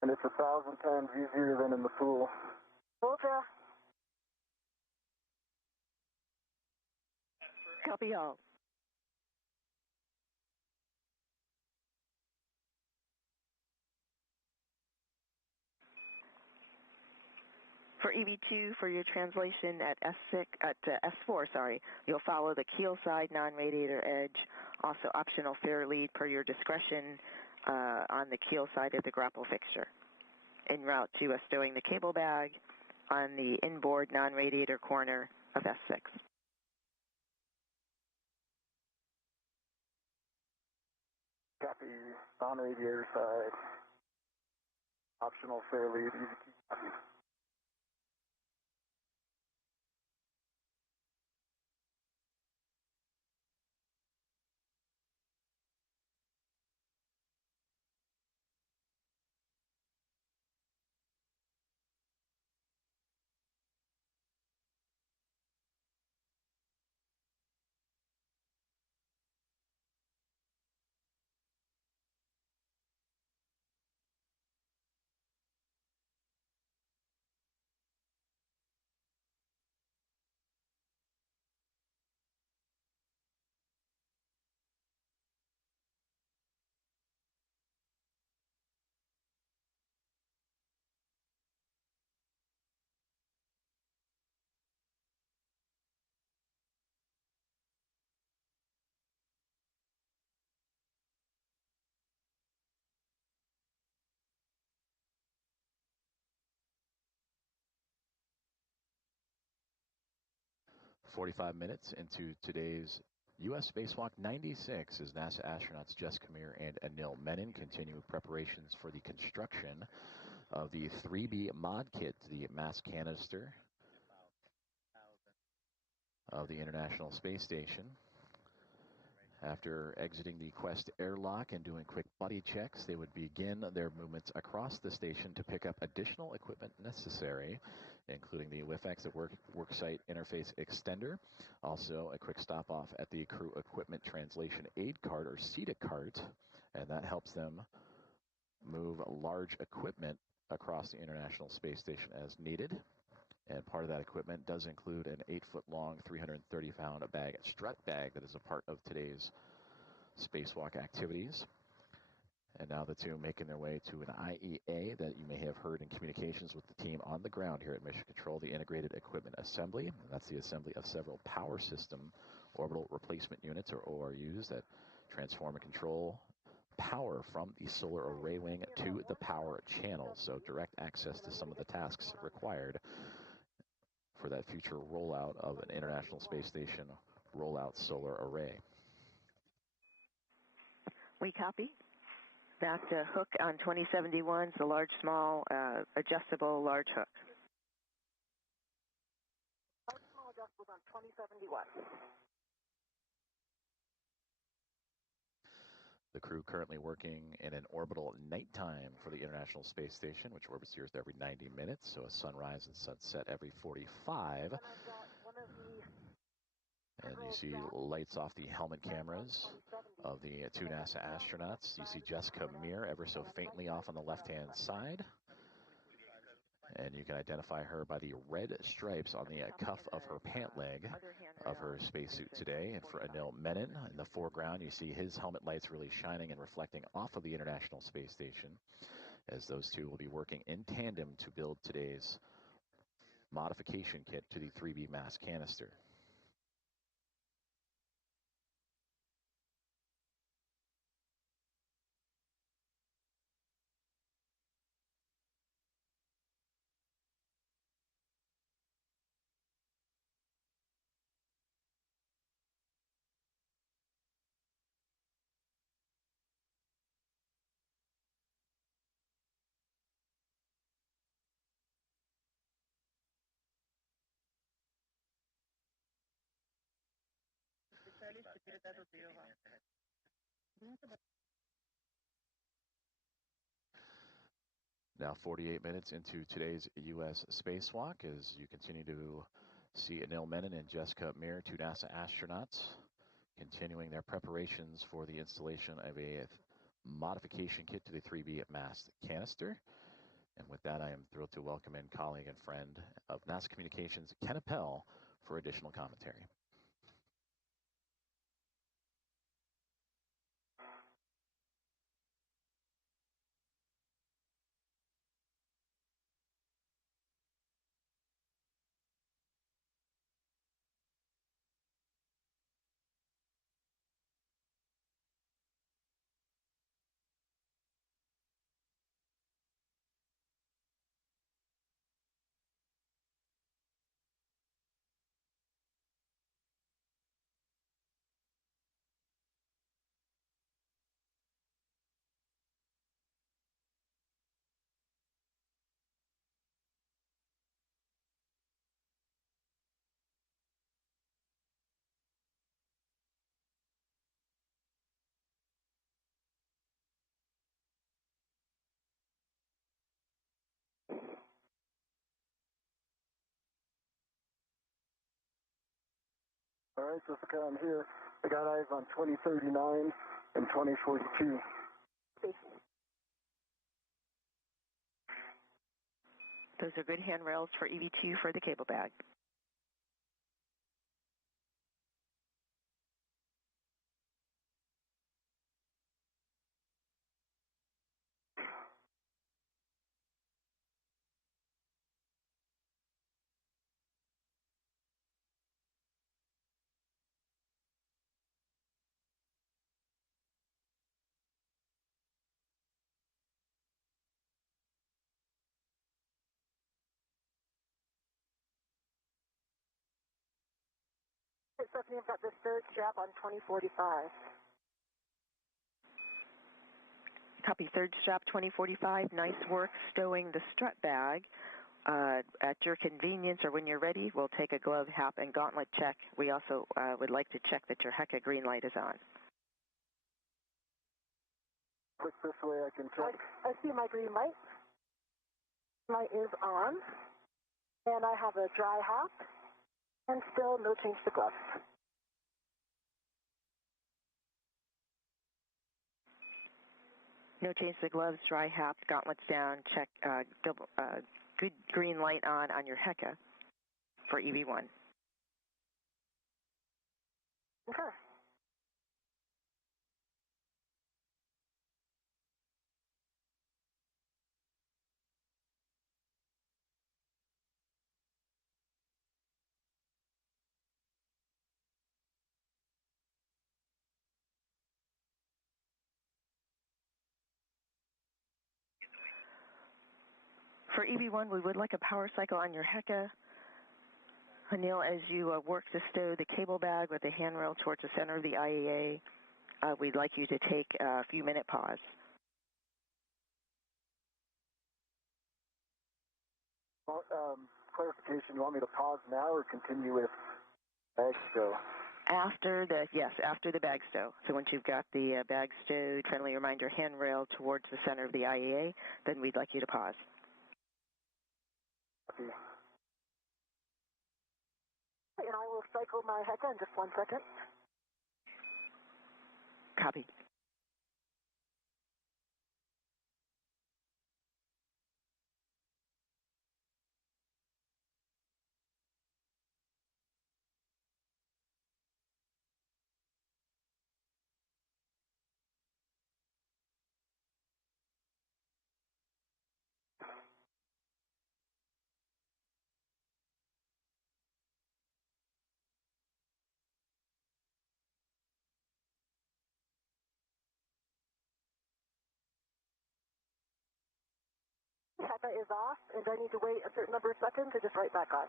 and it's 1,000 times easier than in the pool. Roger. Copy all. For EV2, for your translation at S4, you'll follow the keel side non-radiator edge. Also optional fair lead per your discretion on the keel side of the grapple fixture. En route to stowing the cable bag on the inboard non-radiator corner of S6. Copy, non-radiator side. Optional fair lead, EV2 copy. "45 minutes into today's U.S. Spacewalk 96 as NASA astronauts Jess Kamir and Anil Menon continue preparations for the construction of the 3B mod kit, the mass canister of the International Space Station. After exiting the Quest airlock and doing quick buddy checks, they would begin their movements across the station to pick up additional equipment necessary, including the WFX at Worksite Interface Extender, also a quick stop off at the Crew Equipment Translation Aid Cart, or CETA cart, and that helps them move large equipment across the International Space Station as needed. And part of that equipment does include an 8-foot-long, 330-pound strut bag that is a part of today's spacewalk activities. And now the two making their way to an IEA that you may have heard in communications with the team on the ground here at Mission Control, the Integrated Equipment Assembly. And that's the assembly of several power system orbital replacement units, or ORUs, that transform and control power from the solar array wing to the power channel. So direct access to some of the tasks required for that future rollout of an International Space Station rollout solar array. We copy. That hook on 2071 is the large, small, adjustable large hook. Large, small adjustables on 2071. The crew currently working in an orbital nighttime for the International Space Station, which orbits the Earth every 90 minutes, so a sunrise and sunset every 45. And I've got one of the And you see lights off the helmet cameras of the two NASA astronauts. You see Jessica Meir ever so faintly off on the left-hand side. And you can identify her by the red stripes on the cuff of her pant leg of her spacesuit today. And for Anil Menon in the foreground, you see his helmet lights really shining and reflecting off of the International Space Station, as those two will be working in tandem to build today's modification kit to the 3B mass canister. Now 48 minutes into today's U.S. spacewalk as you continue to see Anil Menon and Jessica Meir, two NASA astronauts, continuing their preparations for the installation of a modification kit to the 3B mass canister. And with that, I am thrilled to welcome in colleague and friend of NASA Communications, Ken Appel, for additional commentary. All right, Jessica, I'm here. I got eyes on 2039 and 2042. Those are good handrails for EV2 for the cable bag. Stephanie, I've got this third strap on 2045. Copy, third strap 2045. Nice work stowing the strut bag. At your convenience or when you're ready, we'll take a glove, hap, and gauntlet check. We also would like to check that your HECA green light is on. Click this way, I can check. I see my green light. Light is on. And I have a dry hap. And still no change to gloves. No change to gloves, dry hap, gauntlets down, check, good green light on your HECA for EV1. Okay. For EV1, we would like a power cycle on your HECA. Anil, as you work to stow the cable bag with the handrail towards the center of the IAA, we'd like you to take a few minute pause. Well, clarification, you want me to pause now or continue with bag stow? After the bag stow. So once you've got the bag stowed, friendly reminder handrail towards the center of the IAA, then we'd like you to pause. And I will start cycle my HECA in just 1 second. Copy. HECA is off, and I need to wait a certain number of seconds or just right back on?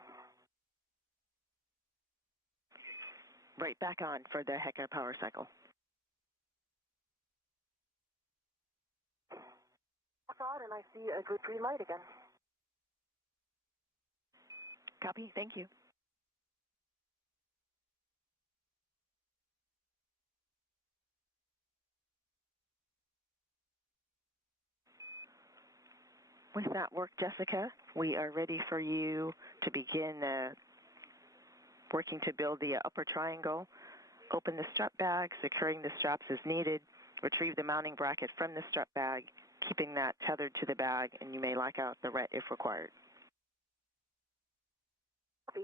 Right back on for the HECA power cycle. Back on, and I see a good green light again. Copy. Thank you. With that work, Jessica, we are ready for you to begin working to build the upper triangle. Open the strap bag, securing the straps as needed. Retrieve the mounting bracket from the strap bag, keeping that tethered to the bag, and you may lock out the ret if required. Copy.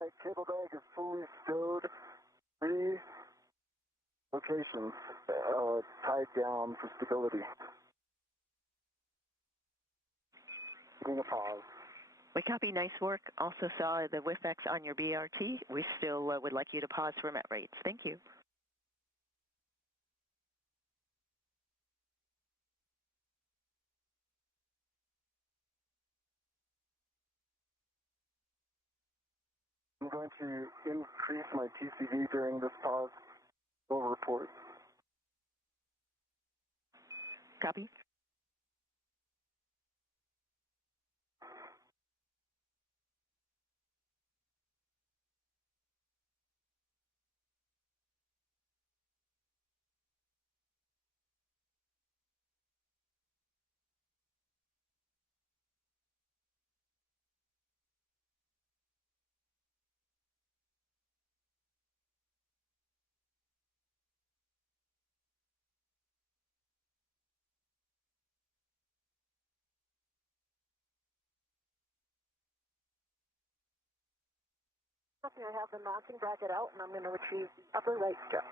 The cable bag is fully stowed. 3 locations tied down for stability. Giving a pause. We copy. Nice work. Also saw the WIFX on your BRT. We still would like you to pause for met rates. Thank you. I'm going to increase my TCV during this pause. We'll report. Copy. I have the mounting bracket out, and I'm going to retrieve the upper right strap.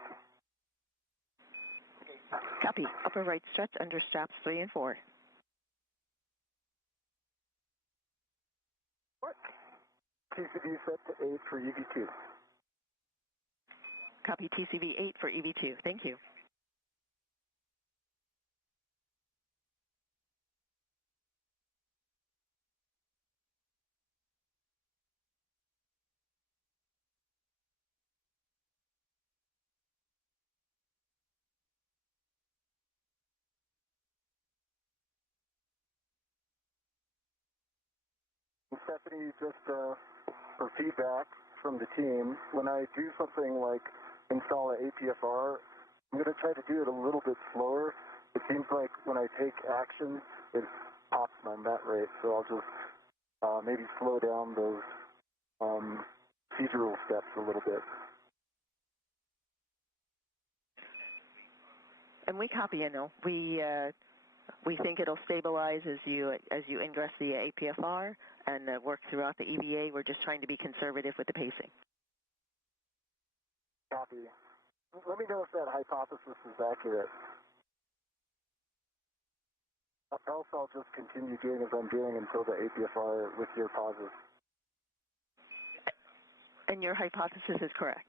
Copy. Upper right struts under straps 3 and 4. Work. TCV set to 8 for EV2. Copy. TCV 8 for EV2. Thank you. Stephanie, just for feedback from the team, when I do something like install an APFR, I'm going to try to do it a little bit slower. It seems like when I take action, it pops my mat rate, so I'll just maybe slow down those procedural steps a little bit. And we copy, you know. We We think it'll stabilize as you ingress the APFR and work throughout the EVA. We're just trying to be conservative with the pacing. Copy. Let me know if that hypothesis is accurate. Else I'll just continue doing as I'm doing until the APFR with your pauses. And your hypothesis is correct.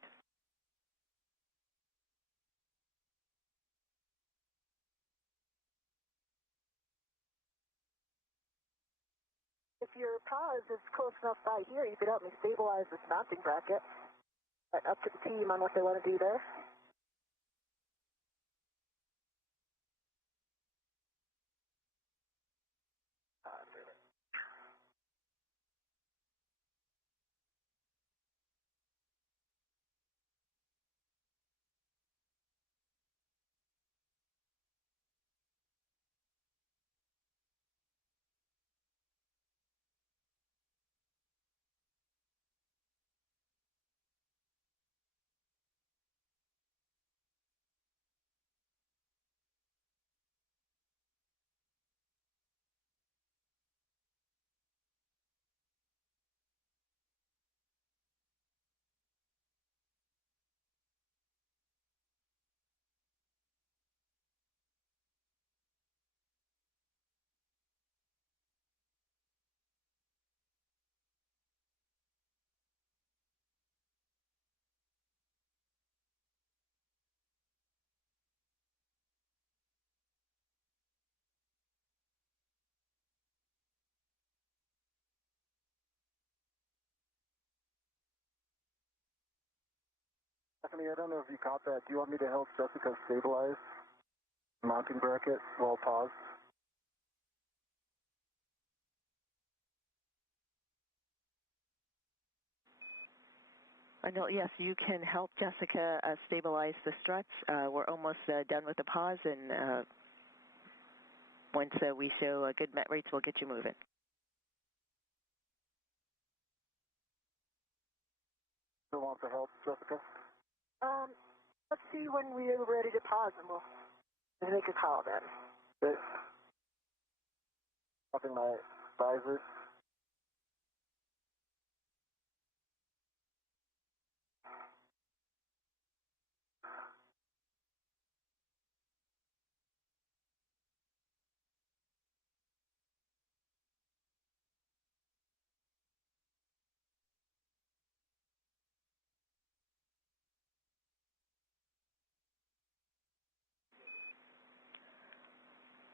If your pause is close enough by here, you could help me stabilize this mounting bracket. Up to the team on what they want to do there. Stephanie, I don't know if you caught that. Do you want me to help Jessica stabilize the mounting bracket while paused? No, yes, you can help Jessica stabilize the struts. We're almost done with the pause, and once we show good met rates, we'll get you moving. Still want the help, Jessica? Let's see when we're ready to pause, and we'll make a call then. Okay. Popping my visor.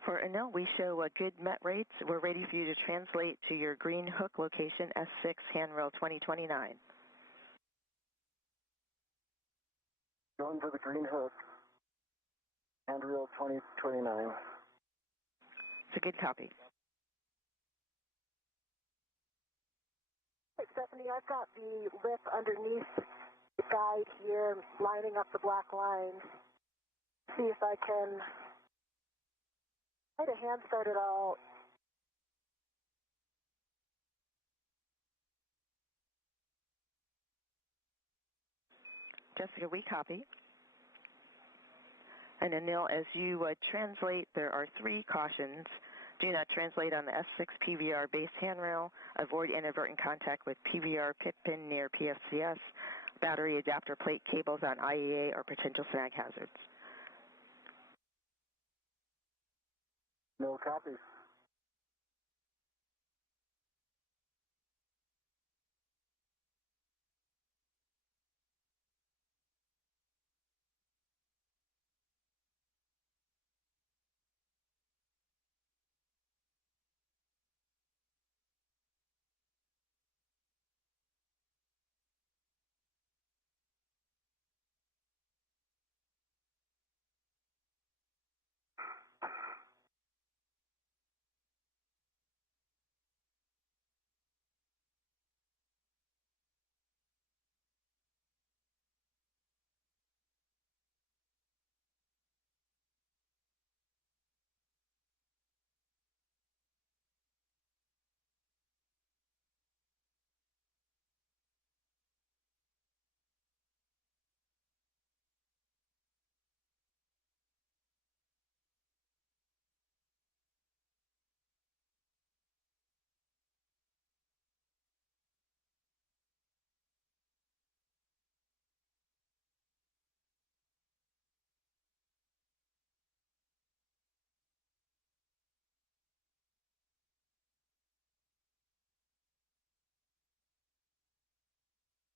For Anil, we show good met rates. We're ready for you to translate to your green hook location, S6, handrail 2029. Going to the green hook, handrail 2029. It's a good copy. Hey, Stephanie, I've got the lip underneath the guide here, lining up the black lines. See if I can try to hand start it all. Jessica, we copy. And Anil, as you translate, there are 3 cautions. Do not translate on the S6 PVR base handrail. Avoid inadvertent contact with PVR pit pin near PFCS. Battery adapter plate cables on IEA or potential snag hazards. No copies.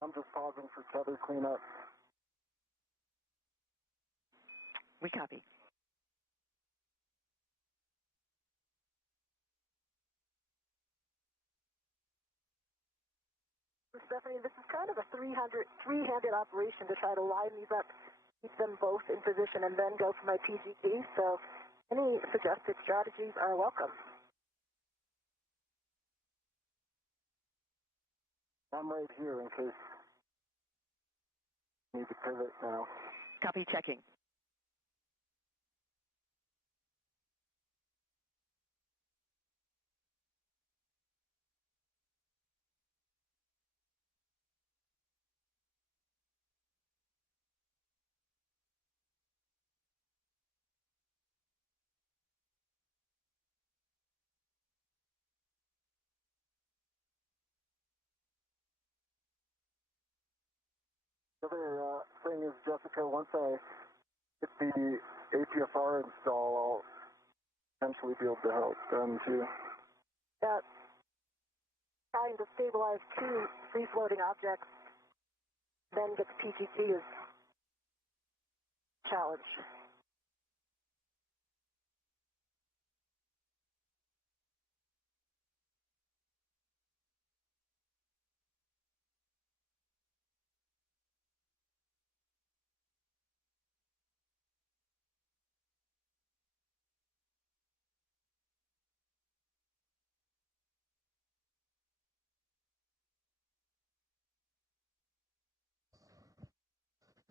I'm just pausing for tether cleanup. We copy. Stephanie, this is kind of a three-handed operation to try to line these up, keep them both in position, and then go for my PGP. So any suggested strategies are welcome. I'm right here in case you need to pivot now. Copy, checking. The other thing is, Jessica, once I get the APFR install, I'll eventually be able to help them too. That trying to stabilize two free-floating objects, then get the PGP is a challenge.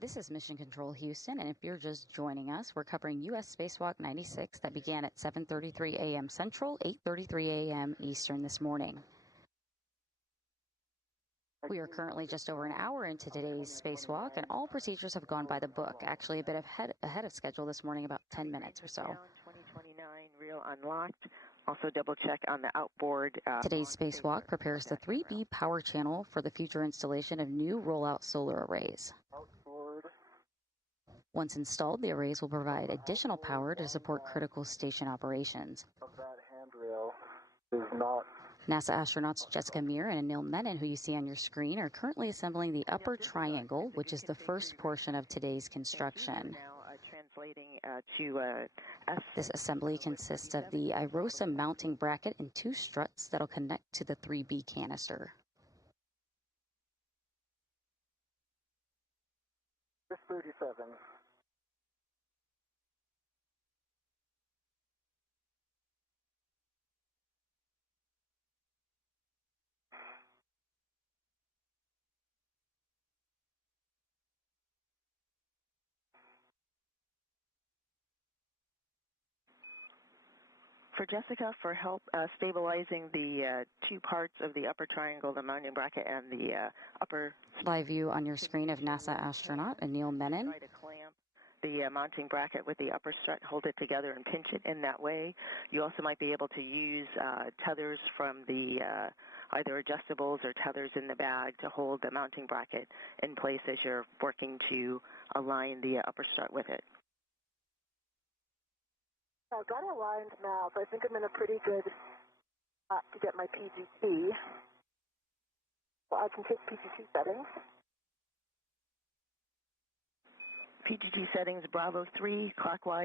This is Mission Control Houston, and if you're just joining us, we're covering U.S. Spacewalk 96 that began at 7:33 a.m. Central, 8:33 a.m. Eastern this morning. We are currently just over an hour into today's spacewalk, and all procedures have gone by the book. Actually, a bit ahead of schedule this morning, about 10 minutes or so. 2029 reel unlocked. Also double check on the outboard. Today's spacewalk prepares the 3B power channel for the future installation of new rollout solar arrays. Once installed, the arrays will provide additional power to support critical station operations. That handrail is not. NASA astronauts Jessica Meir and Anil Menon, who you see on your screen, are currently assembling the upper triangle, which is the first portion of today's construction. This assembly consists of the IROSA mounting bracket and two struts that will connect to the 3B canister. Just 37. For Jessica, for help stabilizing the two parts of the upper triangle, the mounting bracket and the upper... Live view on your screen of NASA astronaut Anil Menon. Try to clamp the mounting bracket with the upper strut, hold it together and pinch it in that way. You also might be able to use tethers from the either adjustables or tethers in the bag to hold the mounting bracket in place as you're working to align the upper strut with it. I've got it aligned now, so I think I'm in a pretty good spot to get my PGT. Well, I can take PGT settings. PGT settings, Bravo 3, clockwise.